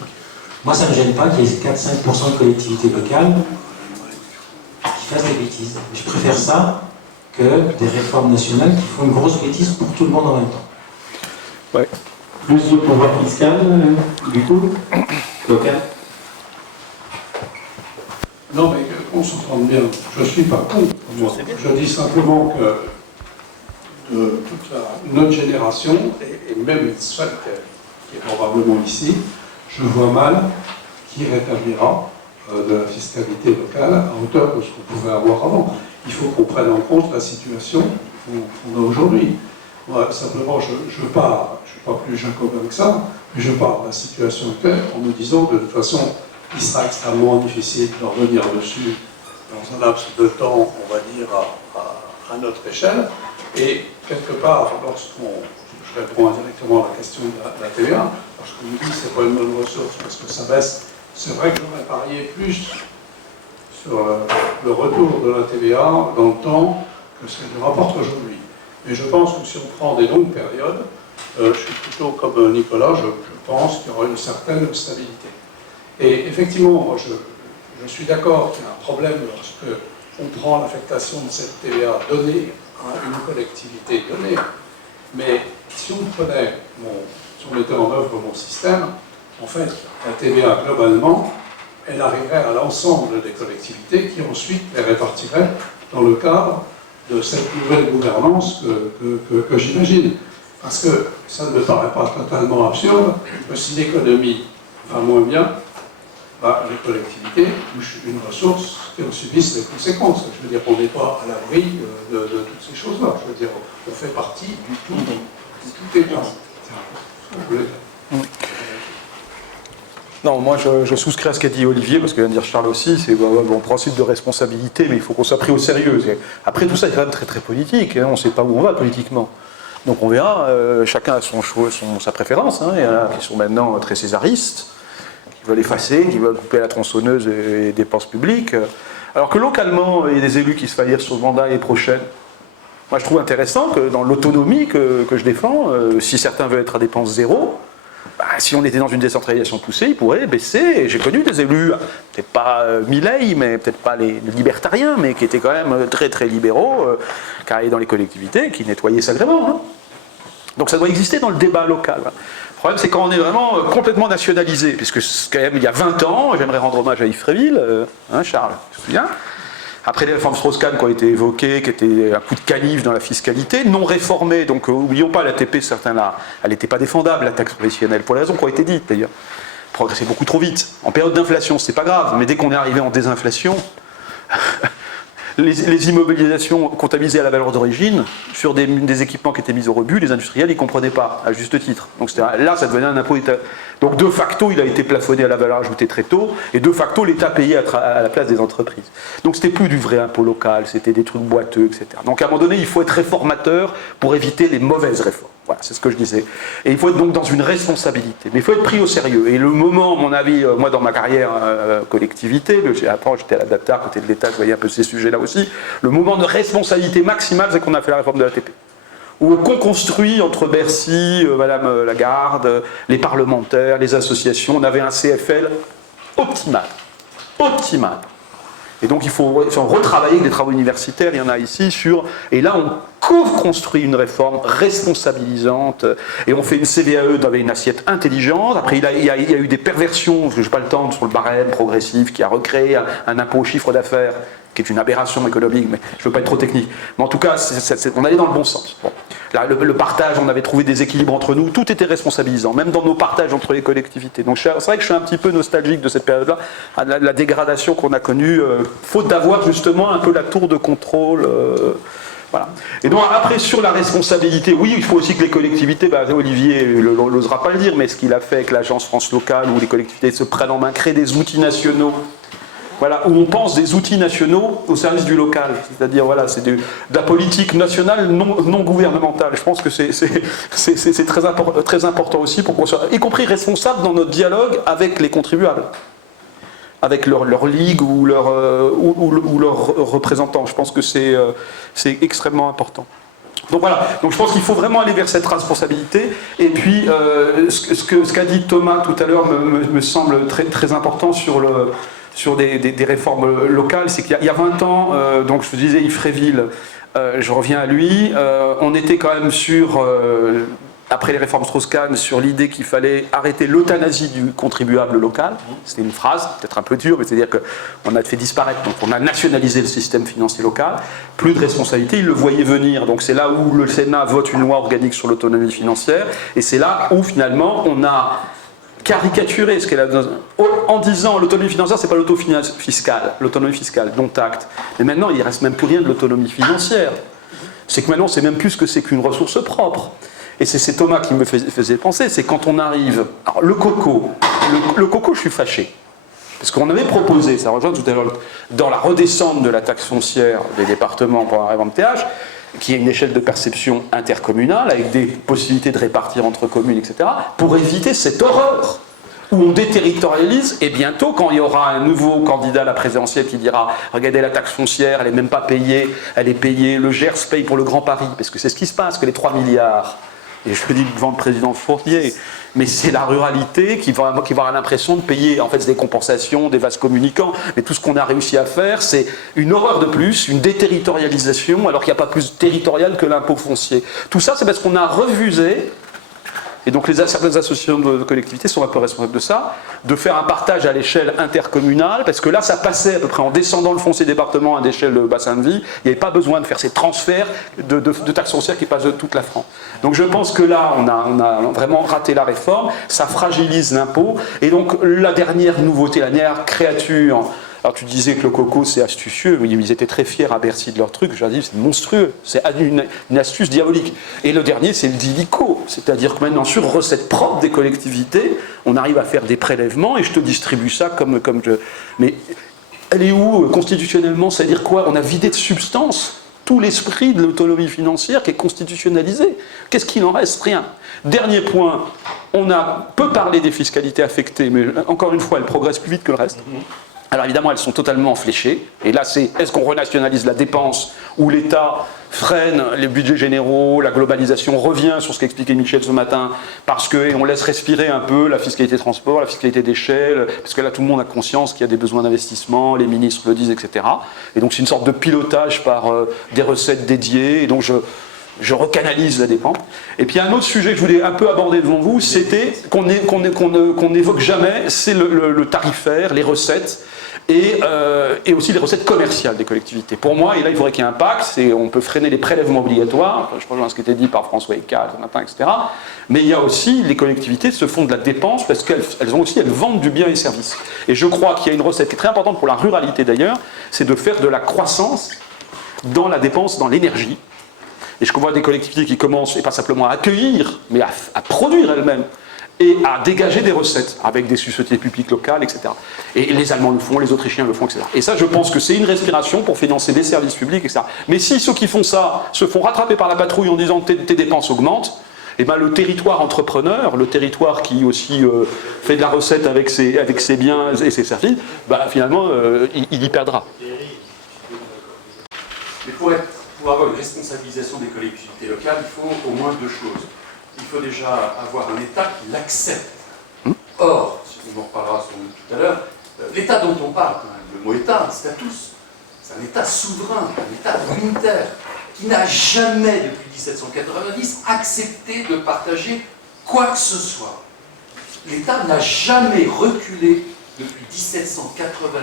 Moi, ça ne me gêne pas qu'il y ait 4-5% de collectivités locales fassent des bêtises. Je préfère ça que des réformes nationales qui font une grosse bêtise pour tout le monde en même temps. Ouais. Plus de pouvoir fiscal, du coup, local. Non, mais qu'on s'entende bien, je ne suis pas contre. Je dis simplement que de toute notre génération, et même celle qui est probablement ici, je vois mal qui rétablira de la fiscalité locale à hauteur de ce qu'on pouvait avoir avant. Il faut qu'on prenne en compte la situation qu'on a aujourd'hui. Moi, simplement, je ne suis pas plus jacobin que ça, mais je parle de la situation actuelle en me disant que de toute façon, il sera extrêmement difficile de revenir dessus dans un laps de temps, on va dire, à notre échelle. Et quelque part, je réponds indirectement à la question de la TVA, lorsqu'on nous dit que ce n'est pas une bonne ressource parce que ça baisse, c'est vrai que j'aurais parié plus sur le retour de la TVA dans le temps que ce qu'elle nous rapporte aujourd'hui. Mais je pense que si on prend des longues périodes, je suis plutôt comme Nicolas, je pense qu'il y aura une certaine stabilité. Et effectivement, moi, je suis d'accord qu'il y a un problème lorsque on prend l'affectation de cette TVA donnée à une collectivité donnée. Mais si on mettait en œuvre mon système, en fait, la TVA globalement, elle arriverait à l'ensemble des collectivités qui ensuite les répartiraient dans le cadre de cette nouvelle gouvernance que j'imagine. Parce que ça ne me paraît pas totalement absurde que si l'économie va moins bien, les collectivités touchent une ressource qui en subissent les conséquences. Je veux dire qu'on n'est pas à l'abri de toutes ces choses-là. Je veux dire, on fait partie du tout État. C'est ce que je voulais dire. Non, moi je souscris à ce qu'a dit Olivier, parce que vient de dire Charles aussi, c'est bon principe de responsabilité, mais il faut qu'on soit pris au sérieux. Après tout ça, c'est quand même très très politique, hein, on ne sait pas où on va politiquement. Donc on verra, chacun a son choix, sa préférence. Hein. Il y en a qui sont maintenant très césaristes, qui veulent effacer, qui veulent couper la tronçonneuse et les dépenses publiques. Alors que localement, il y a des élus qui se faillirent sur le mandat l'année prochaine. Moi je trouve intéressant que dans l'autonomie que je défends, si certains veulent être à dépense zéro, si on était dans une décentralisation poussée, ils pourraient baisser. Et j'ai connu des élus, peut-être pas Milei, mais peut-être pas les libertariens, mais qui étaient quand même très très libéraux, qui arrivaient dans les collectivités, qui nettoyaient sacrément. Hein. Donc ça doit exister dans le débat local. Le problème, c'est quand on est vraiment complètement nationalisé, puisque quand même il y a 20 ans, j'aimerais rendre hommage à Yves Fréville, hein, Charles, tu te souviens ? Après les réformes Strauss-Kahn qui ont été évoquées, qui étaient un coup de canif dans la fiscalité, non réformée, donc n'oublions pas, l'ATP, certains là, elle n'était pas défendable, la taxe professionnelle, pour les raisons qui ont été dites d'ailleurs. Progresser beaucoup trop vite. En période d'inflation, c'est pas grave, mais dès qu'on est arrivé en désinflation, les immobilisations comptabilisées à la valeur d'origine, sur des équipements qui étaient mis au rebut, les industriels n'y comprenaient pas, à juste titre. Donc là, ça devenait un impôt d'État. Donc de facto, il a été plafonné à la valeur ajoutée très tôt, et de facto, l'État payait à la place des entreprises. Donc c'était plus du vrai impôt local, c'était des trucs boiteux, etc. Donc à un moment donné, il faut être réformateur pour éviter les mauvaises réformes. Voilà, c'est ce que je disais. Et il faut être donc dans une responsabilité. Mais il faut être pris au sérieux. Et le moment, à mon avis, moi dans ma carrière collectivité, après j'étais à la DAPTA, à côté de l'État, je voyais un peu ces sujets-là aussi, le moment de responsabilité maximale, c'est qu'on a fait la réforme de l'ATP. Où on construit entre Bercy, Madame Lagarde, les parlementaires, les associations, on avait un CFL optimal. Optimal. Et donc il faut retravailler avec des travaux universitaires, il y en a ici sur... Et là on co-construit une réforme responsabilisante, et on fait une CVAE avec une assiette intelligente. Après il y a eu des perversions, parce que je n'ai pas le temps, sur le barème progressif, qui a recréé un impôt au chiffre d'affaires, qui est une aberration économique, mais je ne veux pas être trop technique. Mais en tout cas, on allait dans le bon sens. Bon. Là, le partage, on avait trouvé des équilibres entre nous, tout était responsabilisant, même dans nos partages entre les collectivités. Donc c'est vrai que je suis un petit peu nostalgique de cette période-là, la dégradation qu'on a connue, faute d'avoir justement un peu la tour de contrôle. Voilà. Et donc après, sur la responsabilité, oui, il faut aussi que les collectivités, Olivier n'osera pas le dire, mais ce qu'il a fait avec l'agence France Locale, où les collectivités se prennent en main, créent des outils nationaux, voilà, où on pense des outils nationaux au service du local, c'est-à-dire voilà, c'est de la politique nationale non gouvernementale. Je pense que c'est très important aussi pour qu'on soit, y compris responsable dans notre dialogue avec les contribuables, avec leur ligue ou leurs représentants. Je pense que c'est extrêmement important. Donc voilà, donc je pense qu'il faut vraiment aller vers cette responsabilité. Et puis, ce qu'a dit Thomas tout à l'heure me semble très, très important sur sur des réformes locales, c'est qu'il y a 20 ans, donc je vous disais Yves Fréville, je reviens à lui, on était quand même sur, après les réformes Strauss-Kahn, sur l'idée qu'il fallait arrêter l'euthanasie du contribuable local. C'était une phrase, peut-être un peu dure, mais c'est-à-dire qu'on a fait disparaître, donc on a nationalisé le système financier local, plus de responsabilité, il le voyait venir. Donc c'est là où le Sénat vote une loi organique sur l'autonomie financière, et c'est là où finalement on a caricaturé ce qu'elle a en disant l'autonomie financière, c'est pas l'autonomie fiscale, dont acte. Mais maintenant, il ne reste même plus rien de l'autonomie financière. C'est que maintenant, on ne sait même plus ce que c'est qu'une ressource propre. Et c'est Thomas qui me faisait penser, c'est quand on arrive... Alors, le coco, je suis fâché. Parce qu'on avait proposé, ça rejoint tout à l'heure, dans la redescente de la taxe foncière des départements pour la MTH, qui est une échelle de perception intercommunale, avec des possibilités de répartir entre communes, etc., pour éviter cette horreur où on déterritorialise, et bientôt, quand il y aura un nouveau candidat à la présidentielle qui dira « Regardez la taxe foncière, elle n'est même pas payée, elle est payée, le Gers paye pour le Grand Paris », parce que c'est ce qui se passe, que les 3 milliards, et je le dis devant le président Fournier, mais c'est la ruralité qui va avoir l'impression de payer en fait des compensations, des vases communicants. Mais tout ce qu'on a réussi à faire, c'est une horreur de plus, une déterritorialisation, alors qu'il n'y a pas plus territorial que l'impôt foncier. Tout ça, c'est parce qu'on a refusé, et donc certaines associations de collectivités sont un peu responsables de ça, de faire un partage à l'échelle intercommunale, parce que là, ça passait à peu près en descendant le foncier département à l'échelle bassin de vie, il n'y avait pas besoin de faire ces transferts de taxes foncières qui passent de toute la France. Donc je pense que là, on a vraiment raté la réforme, ça fragilise l'impôt, et donc la dernière nouveauté, la dernière créature... Alors tu disais que le coco c'est astucieux, oui, ils étaient très fiers à Bercy de leur truc, j'ai dit c'est monstrueux, c'est une astuce diabolique. Et le dernier c'est le DILICO, c'est-à-dire que maintenant sur recettes propres des collectivités, on arrive à faire des prélèvements et je te distribue ça comme je... Mais elle est où constitutionnellement? C'est-à-dire quoi? On a vidé de substance tout l'esprit de l'autonomie financière qui est constitutionnalisé. Qu'est-ce qu'il en reste? Rien. Dernier point, on a peu parlé des fiscalités affectées, mais encore une fois elles progressent plus vite que le reste. Alors évidemment, elles sont totalement fléchées. Et là, c'est est-ce qu'on renationalise la dépense ou l'État freine les budgets généraux, la globalisation revient sur ce qu'expliquait Michel ce matin, parce qu'on laisse respirer un peu la fiscalité transport, la fiscalité d'échelle, parce que là, tout le monde a conscience qu'il y a des besoins d'investissement, les ministres le disent, etc. Et donc, c'est une sorte de pilotage par des recettes dédiées. Et donc, je recanalise la dépense. Et puis un autre sujet que je voulais un peu aborder devant vous, c'était qu'on n'évoque jamais, c'est le tarifaire, les recettes, et aussi les recettes commerciales des collectivités. Pour moi, et là il faudrait qu'il y ait un pacte, on peut freiner les prélèvements obligatoires, je rejoins ce qui était dit par François Eckhart ce matin, etc. Mais il y a aussi, les collectivités se font de la dépense parce qu'elles vendent du bien et service. Et je crois qu'il y a une recette qui est très importante pour la ruralité d'ailleurs, c'est de faire de la croissance dans la dépense, dans l'énergie. Et je vois des collectivités qui commencent, et pas simplement à accueillir, mais à produire elles-mêmes, et à dégager des recettes avec des sociétés publiques locales, etc. Et les Allemands le font, les Autrichiens le font, etc. Et ça, je pense que c'est une respiration pour financer des services publics, etc. Mais si ceux qui font ça se font rattraper par la patrouille en disant tes dépenses augmentent, et ben le territoire entrepreneur, le territoire qui aussi fait de la recette avec ses biens et ses services, finalement, il y perdra. Mais pour avoir une responsabilisation des collectivités locales, il faut au moins deux choses. Il faut déjà avoir un État qui l'accepte. Or, on en reparlera sans doute tout à l'heure, l'État dont on parle, le mot État, c'est à tous. C'est un État souverain, un État unitaire, qui n'a jamais, depuis 1790, accepté de partager quoi que ce soit. L'État n'a jamais reculé depuis 1790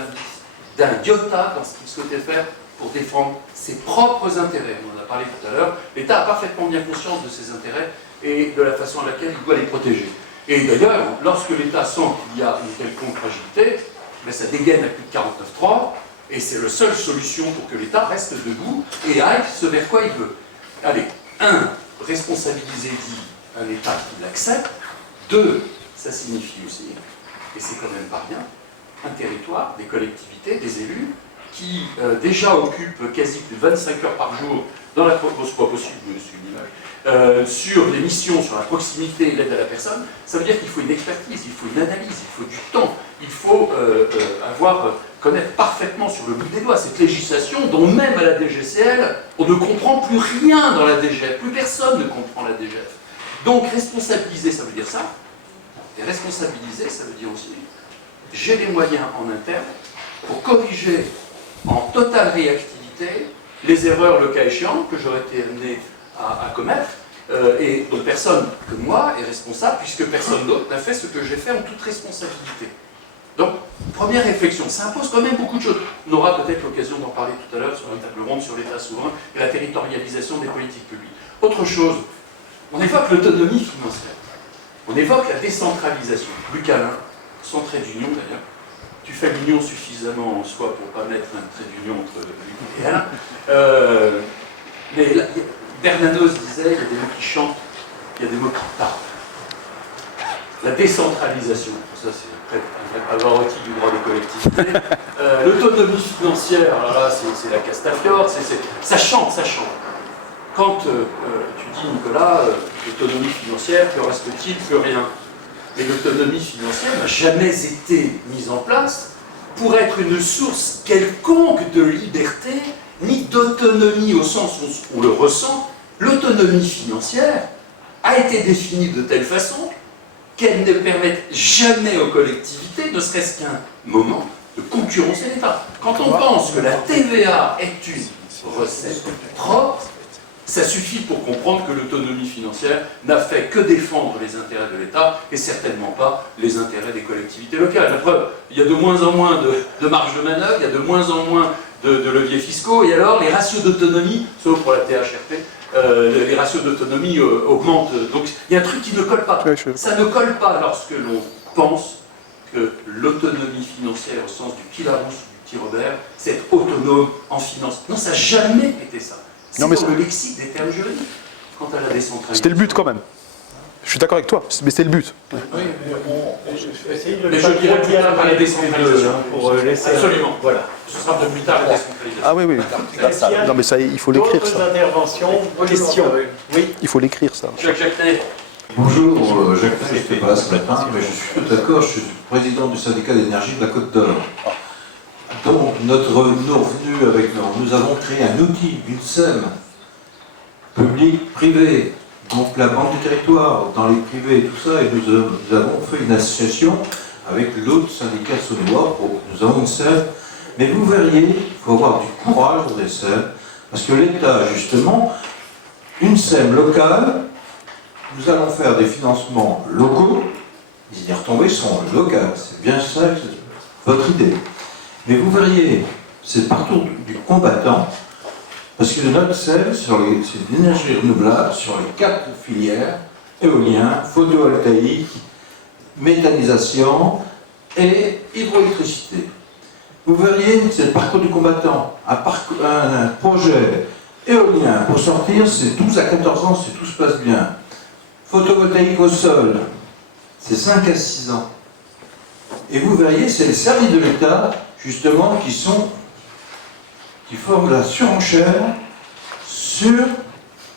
d'un iota dans ce qu'il souhaitait faire pour défendre ses propres intérêts. On en a parlé tout à l'heure. L'État a parfaitement bien conscience de ses intérêts et de la façon à laquelle il doit les protéger. Et d'ailleurs, lorsque l'État sent qu'il y a une quelconque fragilité, ça dégaine à plus de 49.3, et c'est la seule solution pour que l'État reste debout et aille ce vers quoi il veut. Allez, 1, responsabiliser dit un État qui l'accepte. 2, ça signifie aussi, et c'est quand même pas rien, un territoire, des collectivités, des élus, qui déjà occupent quasi plus de 25 heures par jour dans la c'est pas possible, je suis une image, sur les missions, sur la proximité et l'aide à la personne. Ça veut dire qu'il faut une expertise, il faut une analyse, il faut du temps, il faut connaître parfaitement sur le bout des doigts cette législation dont même à la DGCL, on ne comprend plus rien dans la DGF, plus personne ne comprend la DGF. Donc responsabiliser, ça veut dire ça, et responsabiliser, ça veut dire aussi j'ai les moyens en interne pour corriger en totale réactivité les erreurs, le cas échéant, que j'aurais été amené à commettre, et dont personne que moi est responsable, puisque personne d'autre n'a fait ce que j'ai fait en toute responsabilité. Donc, première réflexion, ça impose quand même beaucoup de choses. On aura peut-être l'occasion d'en parler tout à l'heure sur une table ronde sur l'État souverain et la territorialisation des politiques publiques. Autre chose, on évoque l'autonomie financière, on évoque la décentralisation. Luc Alain, sans trait d'union d'ailleurs, tu fais l'union suffisamment en soi pour ne pas mettre un trait d'union entre Luc et Alain. Mais là, Bernanos disait, il y a des mots qui chantent, il y a des mots qui parlent. La décentralisation, ça c'est un Pavarotti du droit des collectivités. L'autonomie financière, alors là c'est la Castafiore, ça chante, ça chante. Quand tu dis, Nicolas, l'autonomie financière, que reste-t-il? Plus rien. Mais l'autonomie financière n'a jamais été mise en place pour être une source quelconque de liberté, ni d'autonomie au sens où on le ressent. L'autonomie financière a été définie de telle façon qu'elle ne permette jamais aux collectivités, ne serait-ce qu'un moment, de concurrencer l'État. Quand on pense que la TVA est une recette propre, ça suffit pour comprendre que l'autonomie financière n'a fait que défendre les intérêts de l'État et certainement pas les intérêts des collectivités locales. La preuve, il y a de moins en moins de marge de manœuvre, il y a de moins en moins de leviers fiscaux, et alors les ratios d'autonomie, sauf pour la THRP, les ratios d'autonomie augmentent. Donc il y a un truc qui ne colle pas. Ça ne colle pas lorsque l'on pense que l'autonomie financière, au sens du petit Larousse, du petit Robert, c'est être autonome en finance. Non, ça n'a jamais été ça. C'est dans le lexique des termes juridiques. Quant à la décentralisation... C'était le but quand même. Je suis d'accord avec toi, mais c'est le but. Oui, mais je dirais plus tard par la décentralisation. Pour laisser... Absolument. Voilà. Ce sera de plus tard la décentralisation. Ah oui, oui. Non mais ça, il faut l'écrire ça. D'autres interventions, questions. Oui. Il faut l'écrire ça. Jacques Jacquenet. Bonjour, Jacques, je n'étais pas là ce matin, mais je suis tout d'accord, je suis président du syndicat d'énergie de la Côte d'Or. Donc, nos revenus avec nous avons créé un outil, une SEM, public-privé, donc la Banque du territoire, dans les privés et tout ça, et nous avons fait une association avec l'autre syndicat saônois, nous avons une SEM, mais vous verriez, il faut avoir du courage dans des SEM, parce que l'État, justement, une SEM locale, nous allons faire des financements locaux, les retombées sont locales, c'est bien ça, votre idée. Mais vous verriez, c'est partout du combattant, parce que notre SEM, c'est l'énergie renouvelable sur les 4 filières, éolien, photovoltaïque, méthanisation et hydroélectricité. Vous verriez, c'est le parcours du combattant. Un projet éolien, pour sortir, c'est 12 à 14 ans si tout se passe bien. Photovoltaïque au sol, c'est 5 à 6 ans. Et vous verriez, c'est les services de l'État, justement, qui forment la surenchère sur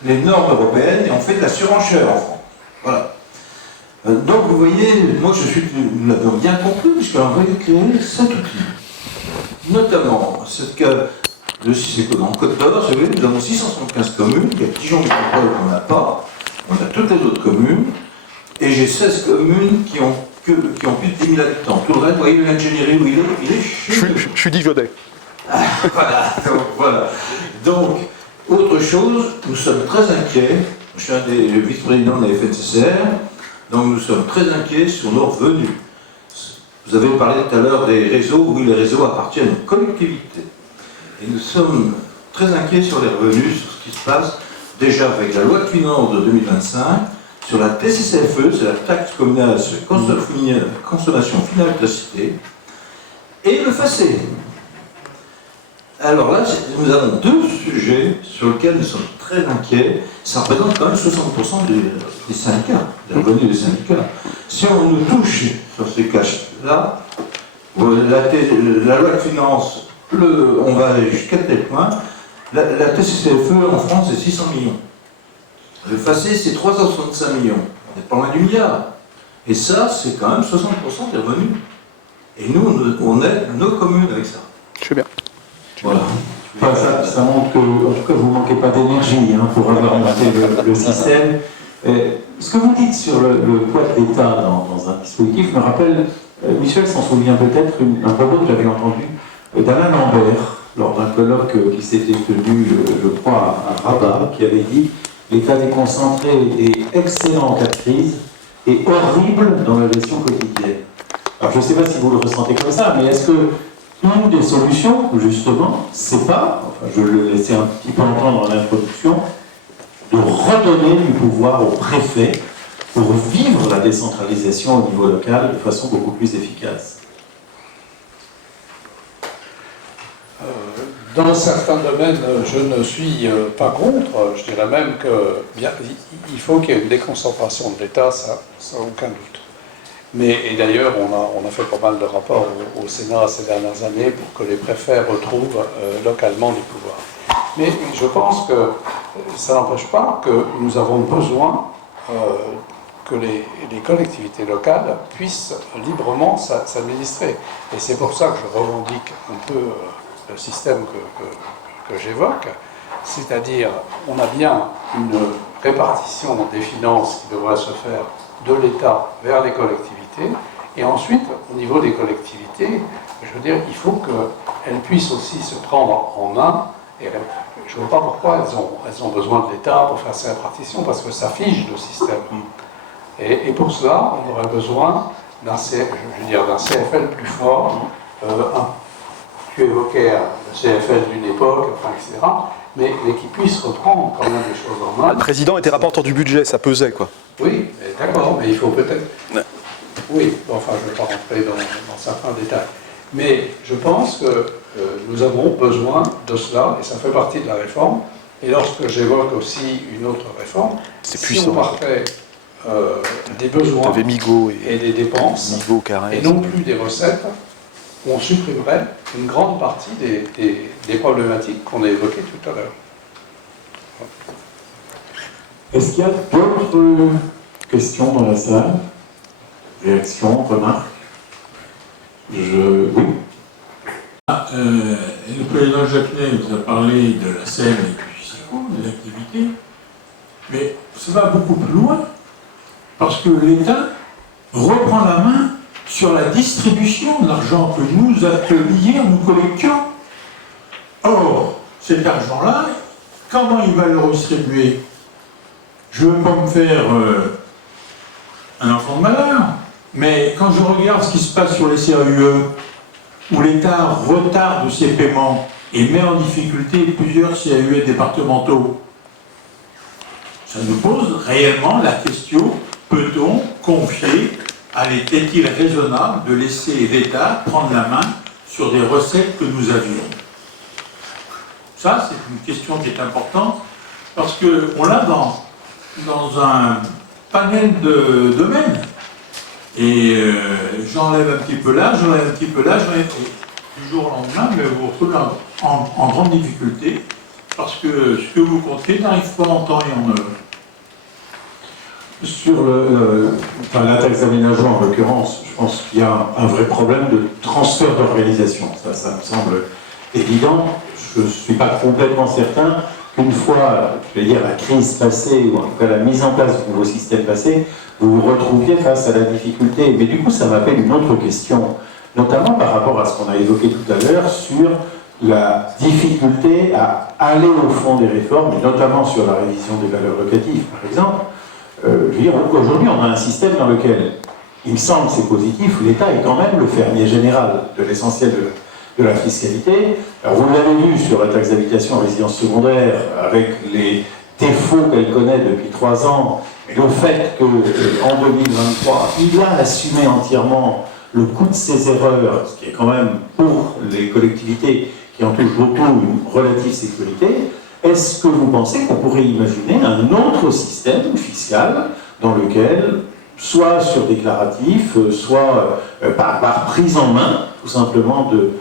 les normes européennes, et on fait de la surenchère en France. Voilà. Donc vous voyez, moi nous l'avons bien compris, puisqu'on va créer cet outil. Notamment, en Côte d'Or, nous avons 675 communes, il y a Dijon métropole qu'on n'a pas, on a toutes les autres communes, et j'ai 16 communes qui ont plus de 10 000 habitants. Tout le reste, vous voyez l'ingénierie où il est chez nous. Je suis Dijonnais. Voilà. Donc, autre chose, nous sommes très inquiets. Je suis un des vice-présidents de la FNCCR, donc nous sommes très inquiets sur nos revenus. Vous avez parlé tout à l'heure des réseaux, oui, les réseaux appartiennent aux collectivités. Et nous sommes très inquiets sur les revenus, sur ce qui se passe, déjà avec la loi de finances de 2025, sur la TCCFE, c'est la taxe communale sur la consommation finale d'électricité, et le FACÉ. Alors là, nous avons 2 sujets sur lesquels nous sommes très inquiets. Ça représente quand même 60% des syndicats, des revenus des syndicats. Si on nous touche sur ces caches-là, la loi de finances, on va jusqu'à tel point, la TCCFE en France, c'est 600 millions. Le FACÉ, c'est 365 millions. On n'est pas loin du milliard. Et ça, c'est quand même 60% des revenus. Et nous, on aide nos communes avec ça. Je suis bien. Voilà. Enfin, ça montre en tout cas, vous ne manquez pas d'énergie pour avoir monté le système. Ce que vous dites sur le poids de l'État dans un dispositif me rappelle, Michel s'en souvient peut-être, un propos que j'avais entendu d'Alain Lambert, lors d'un colloque qui s'était tenu, je crois, à Rabat, qui avait dit « L'État déconcentré est excellent en cas de crise et horrible dans la gestion quotidienne ». Alors je ne sais pas si vous le ressentez comme ça, mais est-ce que une des solutions, justement, c'est pas, enfin je le laissais un petit peu entendre en introduction, de redonner du pouvoir au préfet pour vivre la décentralisation au niveau local de façon beaucoup plus efficace? Dans certains domaines, je ne suis pas contre. Je dirais même qu'il faut qu'il y ait une déconcentration de l'État, ça aucun doute. Et d'ailleurs, on a fait pas mal de rapports au Sénat ces dernières années pour que les préfets retrouvent localement du pouvoir. Mais je pense que ça n'empêche pas que nous avons besoin que les collectivités locales puissent librement s'administrer. Et c'est pour ça que je revendique un peu le système que j'évoque, c'est-à-dire on a bien une répartition des finances qui devrait se faire de l'État vers les collectivités, et ensuite, au niveau des collectivités, je veux dire, il faut qu'elles puissent aussi se prendre en main, et je ne vois pas pourquoi elles ont besoin de l'État pour faire ces répartitions, parce que ça fige le système. Et pour cela, on aurait besoin d'un CFL plus fort, tu évoquais le CFL d'une époque, enfin, etc., mais qui puisse reprendre quand même les choses en main. Le président était rapporteur du budget, ça pesait, quoi. Oui, d'accord, mais il faut peut-être... Oui, enfin, je ne vais pas rentrer dans certains détails. Mais je pense que nous avons besoin de cela, et ça fait partie de la réforme. Et lorsque j'évoque aussi une autre réforme, si on partait des besoins et des dépenses, et non plus des recettes, on supprimerait une grande partie des problématiques qu'on a évoquées tout à l'heure. Est-ce qu'il y a d'autres questions dans la salle? Réactions, remarques? Oui. Le président Jacquenet vous a parlé de la scène et du CIO, de l'activité, mais ça va beaucoup plus loin, parce que l'État reprend la main sur la distribution de l'argent que nous, hier, nous collections. Or, cet argent-là, comment il va le redistribuer? Je ne veux pas me faire un enfant de malheur, mais quand je regarde ce qui se passe sur les CAUE, où l'État retarde ses paiements et met en difficulté plusieurs CAUE départementaux, ça nous pose réellement la question, peut-on confier, est-il raisonnable de laisser l'État prendre la main sur des recettes que nous avions? Ça, c'est une question qui est importante, parce qu'on l'a dans un panel de domaines. Et j'enlève un petit peu là, j'enlève un petit peu là, j'enlève du jour au lendemain, mais vous vous retrouvez en grande difficulté, parce que ce que vous comptez n'arrive pas en temps et en heure. Sur la taxe d'aménagement, en l'occurrence, je pense qu'il y a un vrai problème de transfert d'organisation. Ça me semble évident. Je ne suis pas complètement certain qu'une fois, je vais dire, la crise passée, ou en tout cas la mise en place du nouveau système passé, vous vous retrouviez face à la difficulté. Mais du coup, ça m'appelle une autre question, notamment par rapport à ce qu'on a évoqué tout à l'heure sur la difficulté à aller au fond des réformes, et notamment sur la révision des valeurs locatives, par exemple. Je veux dire, aujourd'hui, on a un système dans lequel, il me semble que c'est positif, l'État est quand même le fermier général de l'essentiel de la fiscalité. Alors, vous l'avez vu sur la taxe d'habitation en résidence secondaire, avec les défauts qu'elle connaît depuis 3 ans, et le fait qu'en 2023, il a assumé entièrement le coût de ses erreurs, ce qui est quand même, pour les collectivités qui en touchent beaucoup, une relative sécurité. Est-ce que vous pensez qu'on pourrait imaginer un autre système fiscal dans lequel, soit sur déclaratif, soit par prise en main, tout simplement, de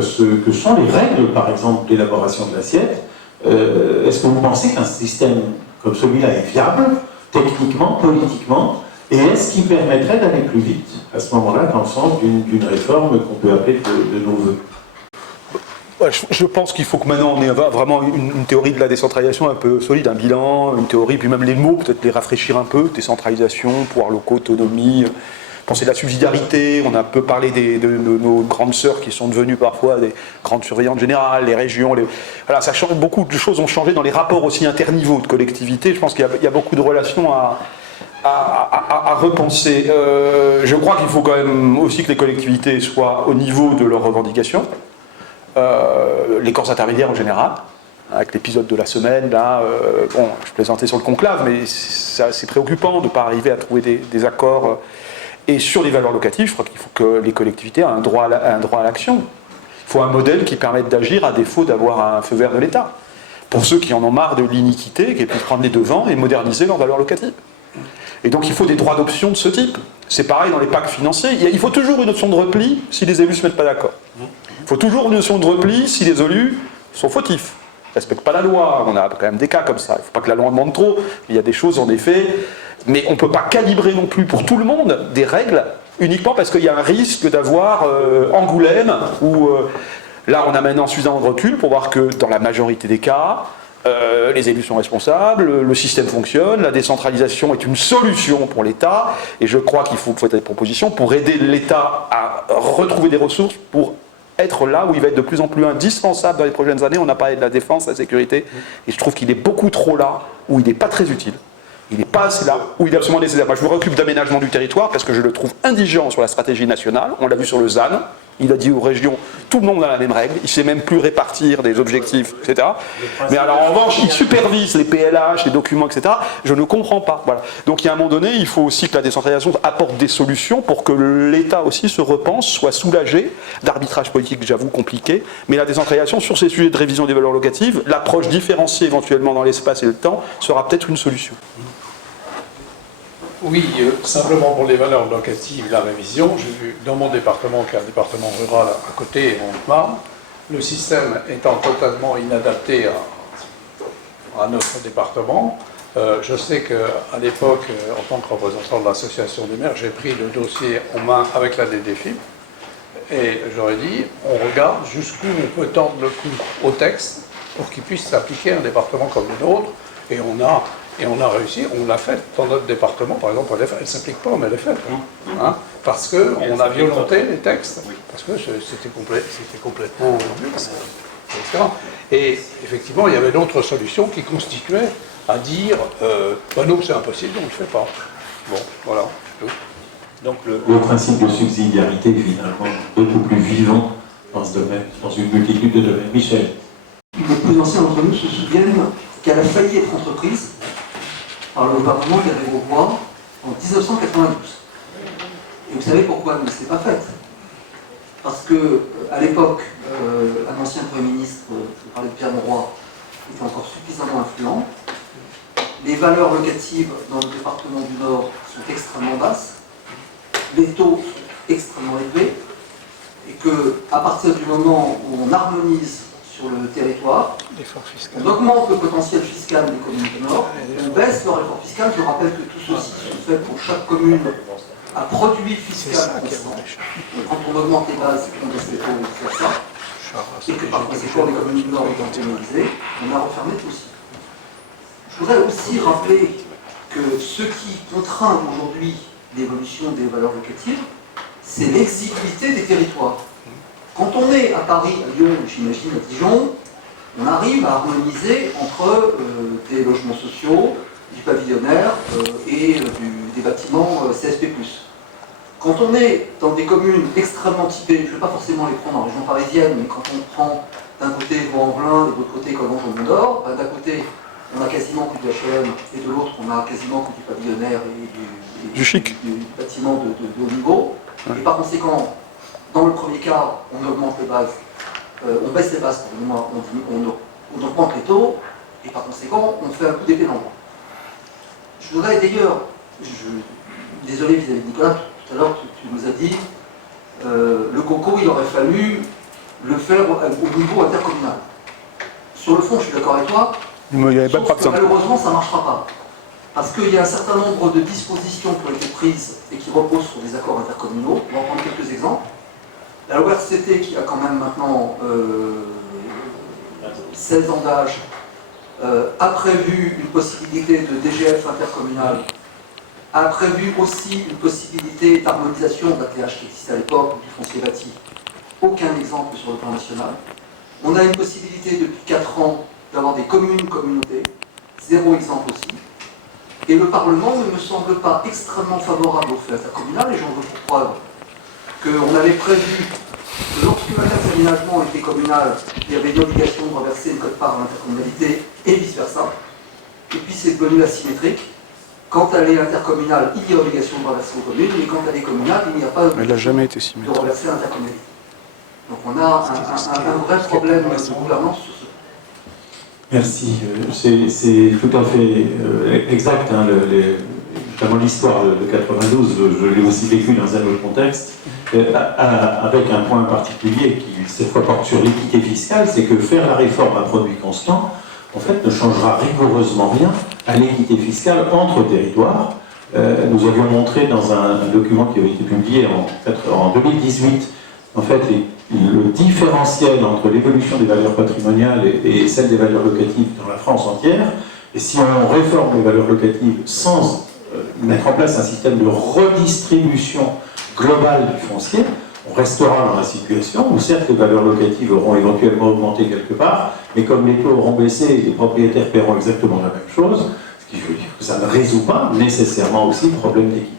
ce que sont les règles, par exemple, d'élaboration de l'assiette, est-ce que vous pensez qu'un système comme celui-là est viable, techniquement, politiquement, et est-ce qu'il permettrait d'aller plus vite, à ce moment-là, dans le sens d'une réforme qu'on peut appeler de nos voeux? Je pense qu'il faut que maintenant on ait vraiment une théorie de la décentralisation un peu solide, un bilan, une théorie, puis même les mots, peut-être les rafraîchir un peu, décentralisation, pouvoir locaux, autonomie, pensé de la subsidiarité, on a un peu parlé de nos grandes sœurs qui sont devenues parfois des grandes surveillantes générales, les régions, voilà, ça change, beaucoup de choses ont changé dans les rapports aussi interniveaux de collectivité. Je pense qu'il y a beaucoup de relations à repenser. Je crois qu'il faut quand même aussi que les collectivités soient au niveau de leurs revendications, les corps intermédiaires en général, avec l'épisode de la semaine, là, bon, je plaisantais sur le conclave, mais c'est assez préoccupant de ne pas arriver à trouver des accords. Et sur les valeurs locatives, je crois qu'il faut que les collectivités aient un droit à l'action. Il faut un modèle qui permette d'agir à défaut d'avoir un feu vert de l'État. Pour ceux qui en ont marre de l'iniquité, qu'ils puissent prendre les devants et moderniser leurs valeurs locatives. Et donc il faut des droits d'option de ce type. C'est pareil dans les pactes financiers. Il faut toujours une notion de repli si les élus ne se mettent pas d'accord. Il faut toujours une notion de repli si les élus sont fautifs, ne respectent pas la loi. On a quand même des cas comme ça. Il ne faut pas que la loi en demande trop. Il y a des choses en effet. Mais on ne peut pas calibrer non plus pour tout le monde des règles uniquement parce qu'il y a un risque d'avoir Angoulême où là on a maintenant suffisamment de recul pour voir que dans la majorité des cas, les élus sont responsables, le système fonctionne, la décentralisation est une solution pour l'État, et je crois qu'il faut faire des propositions pour aider l'État à retrouver des ressources pour être là où il va être de plus en plus indispensable dans les prochaines années. On a parlé de la défense, de la sécurité, et je trouve qu'il est beaucoup trop là, où il n'est pas très utile. Il n'est pas assez là, où il est absolument nécessaire. Moi, je me préoccupe d'aménagement du territoire parce que je le trouve indigent sur la stratégie nationale. On l'a vu sur le ZAN. Il a dit aux régions, tout le monde a la même règle. Il ne sait même plus répartir des objectifs, etc. Mais alors, en revanche, il supervise les PLH, les documents, etc. Je ne comprends pas. Voilà. Donc, il y a un moment donné, il faut aussi que la décentralisation apporte des solutions pour que l'État aussi se repense, soit soulagé d'arbitrage politique, j'avoue, compliqué. Mais la décentralisation, sur ces sujets de révision des valeurs locatives, l'approche différenciée éventuellement dans l'espace et le temps sera peut-être une solution. Oui, simplement pour les valeurs locatives, la révision, j'ai vu dans mon département, qui est un département rural à côté, en Haute-Marne, le système étant totalement inadapté à notre département. Je sais qu'à l'époque, en tant que représentant de l'association des maires, j'ai pris le dossier en main avec la DDFIP et j'aurais dit, on regarde jusqu'où on peut tendre le cou au texte pour qu'il puisse s'appliquer à un département comme le nôtre, et on a réussi, on l'a fait dans notre département, par exemple, elle ne s'applique pas, mais elle est faite. Hein, parce qu'on a violenté les textes, parce que c'était complètement etc. Et effectivement, il y avait d'autres solutions qui constituaient à dire non, c'est impossible, on ne le fait pas. Bon, voilà, c'est tout. Donc le principe de subsidiarité est finalement beaucoup plus vivant dans ce domaine, dans une multitude de domaines. Michel. Les plus anciens d'entre nous se souviennent qu'elle a failli être entreprise par le gouvernement Gary Grosbois en 1992. Et vous savez pourquoi elle ne s'est pas faite? Parce que à l'époque, un ancien Premier ministre, je parlais de Pierre Mauroy, était encore suffisamment influent. Les valeurs locatives dans le département du Nord sont extrêmement basses, les taux sont extrêmement élevés, et qu'à partir du moment où on harmonise sur le territoire, on augmente le potentiel fiscal des communes du Nord, on baisse leur effort fiscal. Je rappelle que tout ceci se fait pour chaque commune à produit fiscal constant. Donc quand on augmente les bases, on baisse les taux, on fait ça. Et que par conséquent, les communes du Nord étant pénalisées, on a refermé tout aussi. Je voudrais aussi rappeler que ce qui contraint aujourd'hui l'évolution des valeurs locatives, c'est l'exiguïté des territoires. Quand on est à Paris, à Lyon, j'imagine à Dijon, on arrive à harmoniser entre des logements sociaux, du pavillonnaire et des bâtiments CSP+. Quand on est dans des communes extrêmement typées, je ne vais pas forcément les prendre en région parisienne, mais quand on prend d'un côté Vaux-en-Velin et de l'autre côté Collonges-au-Mont-d'Or, d'un côté on a quasiment que du HLM et de l'autre on a quasiment que du pavillonnaire et du bâtiment de haut niveau. Et par conséquent, dans le premier cas, on augmente les bases, on baisse les bases, on augmente les taux, et par conséquent, on fait un coup d'épée dans le vent. Je voudrais d'ailleurs, désolé vis-à-vis de Nicolas, tout à l'heure tu nous as dit, le COCO, il aurait fallu le faire au niveau intercommunal. Sur le fond, je suis d'accord avec toi, sauf que malheureusement, ça ne marchera pas. Parce qu'il y a un certain nombre de dispositions qui ont été prises et qui reposent sur des accords intercommunaux. On va en prendre quelques exemples. La loi RCT, qui a quand même maintenant 16 ans d'âge, a prévu une possibilité de DGF intercommunal a prévu aussi une possibilité d'harmonisation de la TH qui existait à l'époque, du foncier bâti. Aucun exemple sur le plan national. On a une possibilité depuis 4 ans d'avoir des communautés, 0 exemple aussi. Et le Parlement ne me semble pas extrêmement favorable au fait intercommunal, et j'en veux pour preuve qu'on avait prévu que lorsque la taxe d'aménagement était communale, il y avait une obligation de reverser une quote-part à l'intercommunalité, et vice-versa. Et puis c'est devenu asymétrique. Quand elle est intercommunale, il y a obligation de reverser aux communes, mais quand elle est communale, il n'y a pas obligation de reverser à l'intercommunalité. Donc on a un vrai problème de gouvernance sur ce point. Merci. C'est tout à fait exact. Hein, notamment l'histoire de 92, je l'ai aussi vécu dans un autre contexte, avec un point particulier qui cette fois porte sur l'équité fiscale, c'est que faire la réforme à produit constant, en fait, ne changera rigoureusement rien à l'équité fiscale entre territoires. Nous avions montré dans un document qui avait été publié en 2018, en fait, le différentiel entre l'évolution des valeurs patrimoniales et celle des valeurs locatives dans la France entière. Et si on réforme les valeurs locatives sans mettre en place un système de redistribution globale du foncier, on restera dans la situation où certes les valeurs locatives auront éventuellement augmenté quelque part, mais comme les taux auront baissé, les propriétaires paieront exactement la même chose, ce qui veut dire que ça ne résout pas nécessairement aussi le problème d'équité.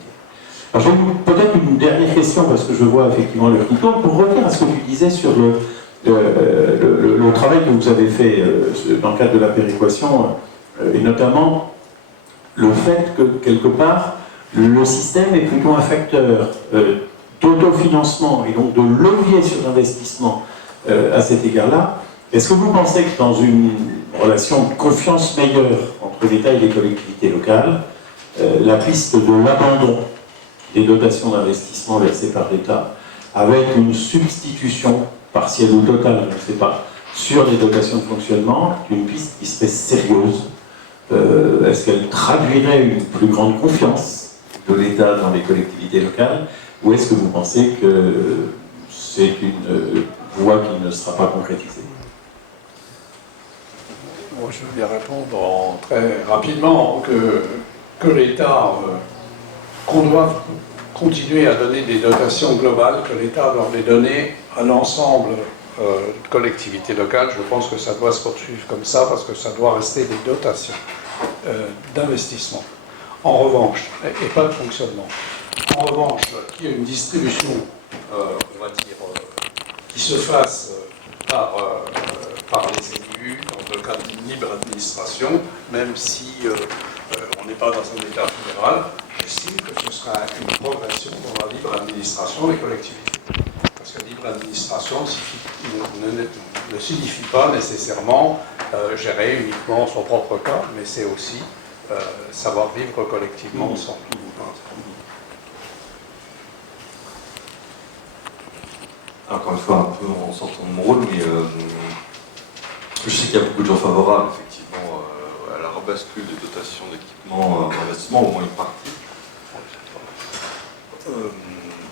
Alors j'ai peut-être une dernière question, parce que je vois effectivement le petit tour, pour revenir à ce que tu disais sur le travail que vous avez fait dans le cadre de la péréquation, et notamment le fait que, quelque part, le système est plutôt un facteur d'autofinancement et donc de levier sur l'investissement à cet égard-là. Est-ce que vous pensez que dans une relation de confiance meilleure entre l'État et les collectivités locales, la piste de l'abandon des dotations d'investissement versées par l'État, avec une substitution partielle ou totale, je ne sais pas, sur les dotations de fonctionnement, une piste qui serait sérieuse? Est-ce qu'elle traduirait une plus grande confiance de l'État dans les collectivités locales, ou est-ce que vous pensez que c'est une voie qui ne sera pas concrétisée? Moi, je vais répondre très rapidement que l'État, qu'on doit continuer à donner des dotations globales, que l'État doit les donner à l'ensemble de collectivités locales. Je pense que ça doit se poursuivre comme ça, parce que ça doit rester des dotations d'investissement. En revanche, et pas de fonctionnement. En revanche, qu'il y ait une distribution, on va dire, qui se fasse par les élus, dans le cadre d'une libre administration, même si on n'est pas dans un État fédéral, j'estime que ce sera une progression dans la libre administration des collectivités. Parce que libre administration ne signifie pas nécessairement gérer uniquement son propre cas, mais c'est aussi savoir vivre collectivement ensemble. Encore une fois, un peu en sortant de mon rôle, mais je sais qu'il y a beaucoup de gens favorables, effectivement, à la rebascule des dotations d'équipement en investissement, au moins une partie.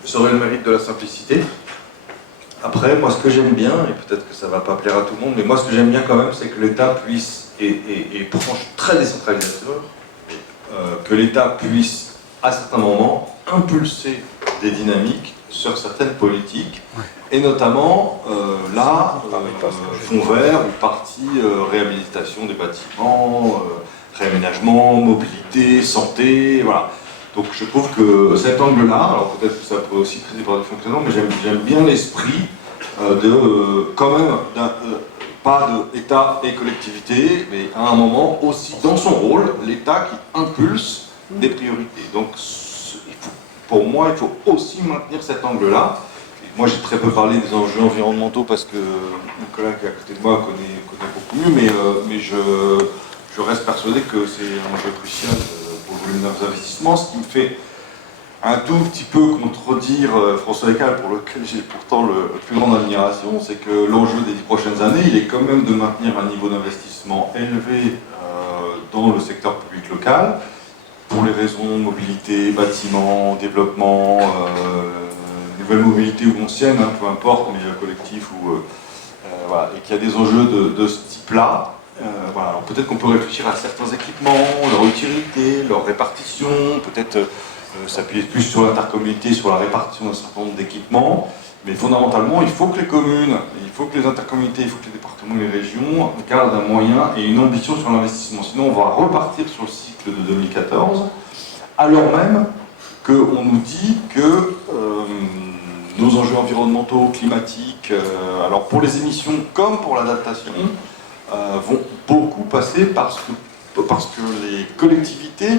Ça aurait le mérite de la simplicité. Après, moi, ce que j'aime bien, et peut-être que ça ne va pas plaire à tout le monde, mais moi, ce que j'aime bien quand même, c'est que l'État puisse, et pourtant je suis très décentralisateur, que l'État puisse, à certains moments, impulser des dynamiques sur certaines politiques, et notamment, fonds verts ou partie réhabilitation des bâtiments, réaménagement, mobilité, santé, voilà. Donc je trouve que cet angle-là, alors peut-être que ça peut aussi créer des problèmes de fonctionnement, mais j'aime bien l'esprit quand même, pas d'État et collectivité, mais à un moment aussi, dans son rôle, l'État qui impulse des priorités. Donc pour moi, il faut aussi maintenir cet angle-là. Moi, j'ai très peu parlé des enjeux environnementaux parce que Nicolas, qui est à côté de moi, connaît beaucoup mieux, mais je reste persuadé que c'est un enjeu crucial pour le volume d'investissement, ce qui me fait un tout petit peu contredire François Descales, pour lequel j'ai pourtant la plus grande admiration, c'est que l'enjeu des 10 prochaines années, il est quand même de maintenir un niveau d'investissement élevé dans le secteur public local, pour les raisons de mobilité, bâtiment, développement, nouvelle mobilité ou ancienne, hein, peu importe, milieu collectif ou voilà, et qu'il y a des enjeux de ce type-là, Voilà. Alors peut-être qu'on peut réfléchir à certains équipements, leur utilité, leur répartition, peut-être s'appuyer plus sur l'intercommunauté, sur la répartition d'un certain nombre d'équipements. Mais fondamentalement, il faut que les communes, il faut que les intercommunautés, il faut que les départements et les régions gardent un moyen et une ambition sur l'investissement. Sinon, on va repartir sur le cycle de 2014, alors même qu'on nous dit que nos enjeux environnementaux, climatiques, alors pour les émissions comme pour l'adaptation, vont beaucoup passer parce que les collectivités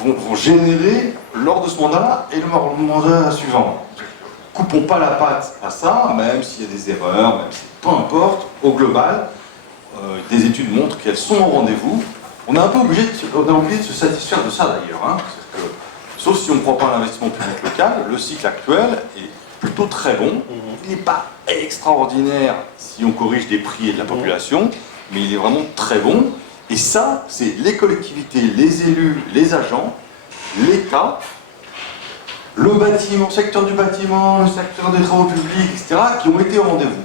vont générer lors de ce mandat-là et le mandat suivant. Coupons pas la patte à ça, même s'il y a des erreurs, même si peu importe, au global, des études montrent qu'elles sont au rendez-vous. On est un peu obligé de se satisfaire de ça d'ailleurs, hein, sauf si on ne croit pas à l'investissement public local, le cycle actuel est plutôt très bon. Il n'est pas extraordinaire si on corrige des prix et de la population, mais il est vraiment très bon. Et ça, c'est les collectivités, les élus, les agents, l'État, le bâtiment, le secteur du bâtiment, le secteur des travaux publics, etc., qui ont été au rendez-vous.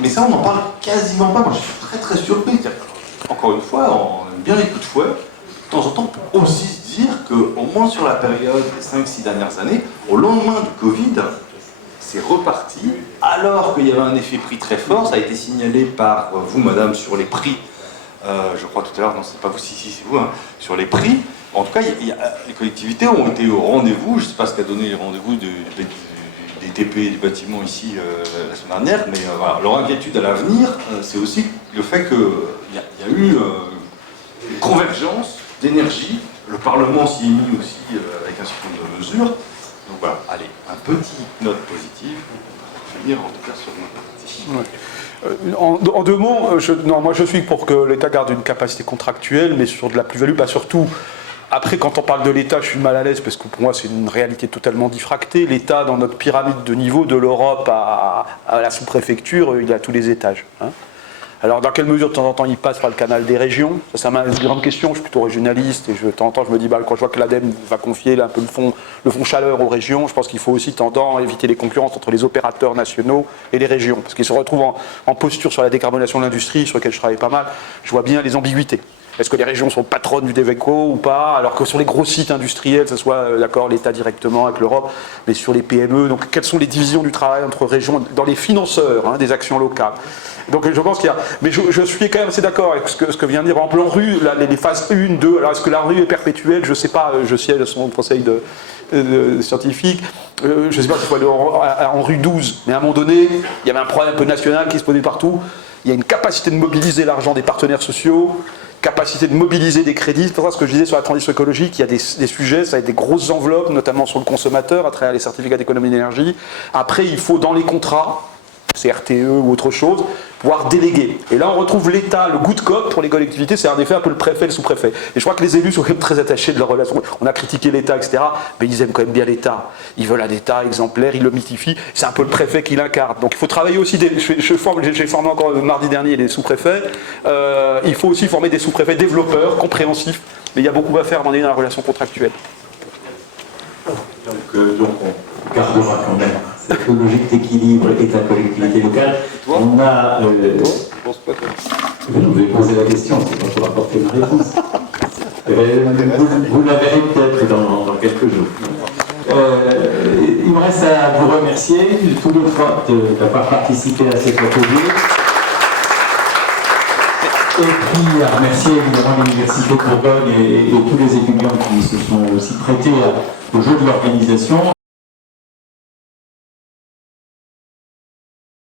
Mais ça, on n'en parle quasiment pas. Moi, je suis très très surpris. Encore une fois, on aime bien les coups de fouet. De temps en temps, on peut aussi se dire qu'au moins sur la période des 5-6 dernières années, au lendemain du Covid, c'est reparti, alors qu'il y avait un effet prix très fort. Ça a été signalé par vous, madame, sur les prix. Je crois tout à l'heure, non, c'est pas vous, si, c'est vous, hein, sur les prix. En tout cas, les collectivités ont été au rendez-vous. Je ne sais pas ce qu'a donné les rendez-vous des TP et du bâtiment ici la semaine dernière, mais voilà, leur inquiétude à l'avenir, c'est aussi le fait qu'il y a eu une convergence d'énergie. Le Parlement s'y est mis aussi avec un certain nombre de mesures. Donc voilà, allez, un petit note positive pour finir en tout cas sur notre partie. Ouais. En deux mots, moi je suis pour que l'État garde une capacité contractuelle, mais sur de la plus-value, pas surtout. Après, quand on parle de l'État, je suis mal à l'aise parce que pour moi c'est une réalité totalement diffractée. L'État, dans notre pyramide de niveau, de l'Europe à la sous-préfecture, il a tous les étages. Hein. Alors, dans quelle mesure, de temps en temps, il passe par le canal des régions? Ça m'a une grande question. Je suis plutôt régionaliste et de temps en temps, je me dis, quand je vois que l'ADEME va confier un peu le fonds chaleur aux régions, je pense qu'il faut aussi de temps en temps éviter les concurrences entre les opérateurs nationaux et les régions. Parce qu'ils se retrouvent en posture sur la décarbonation de l'industrie, sur laquelle je travaille pas mal. Je vois bien les ambiguïtés. Est-ce que les régions sont patronnes du DEVECO ou pas? Alors que sur les gros sites industriels, ce soit d'accord l'État directement avec l'Europe, mais sur les PME, donc quelles sont les divisions du travail entre régions, dans les financeurs des actions locales? Donc je pense qu'il y a... Mais je suis quand même assez d'accord avec ce que vient de dire. En plan rue, les phases 1, 2, alors est-ce que la rue est perpétuelle? Je ne sais pas, je siège à son conseil scientifique. Je ne sais pas s'il faut aller en rue 12, mais à un moment donné, il y avait un problème un peu national qui se posait partout. Il y a une capacité de mobiliser l'argent des partenaires sociaux, capacité de mobiliser des crédits. C'est pour ça ce que je disais sur la transition écologique, il y a des sujets, ça va être des grosses enveloppes, notamment sur le consommateur, à travers les certificats d'économie d'énergie. Après, il faut dans les contrats, CRTE ou autre chose, pouvoir déléguer. Et là, on retrouve l'État, le goût de coq pour les collectivités, c'est en effet un peu le préfet, le sous-préfet. Et je crois que les élus sont quand même très attachés de leur relation. On a critiqué l'État, etc., mais ils aiment quand même bien l'État. Ils veulent un État exemplaire, ils le mythifient. C'est un peu le préfet qui l'incarne. Donc il faut travailler aussi, j'ai formé encore mardi dernier les sous-préfets, il faut aussi former des sous-préfets développeurs, compréhensifs, mais il y a beaucoup à faire, à mon avis, dans la relation contractuelle. Donc on gardera quand même cette logique d'équilibre État-collectivité locale. On a... Vous avez posé la question, c'est pas pour apporter une réponse. Vous la verrez peut-être dans quelques jours. Il me reste à vous remercier tous les trois d'avoir participé à cet atelier. Et puis à remercier évidemment l'Université de Bourgogne et tous les étudiants qui se sont aussi prêtés au jeu de l'organisation.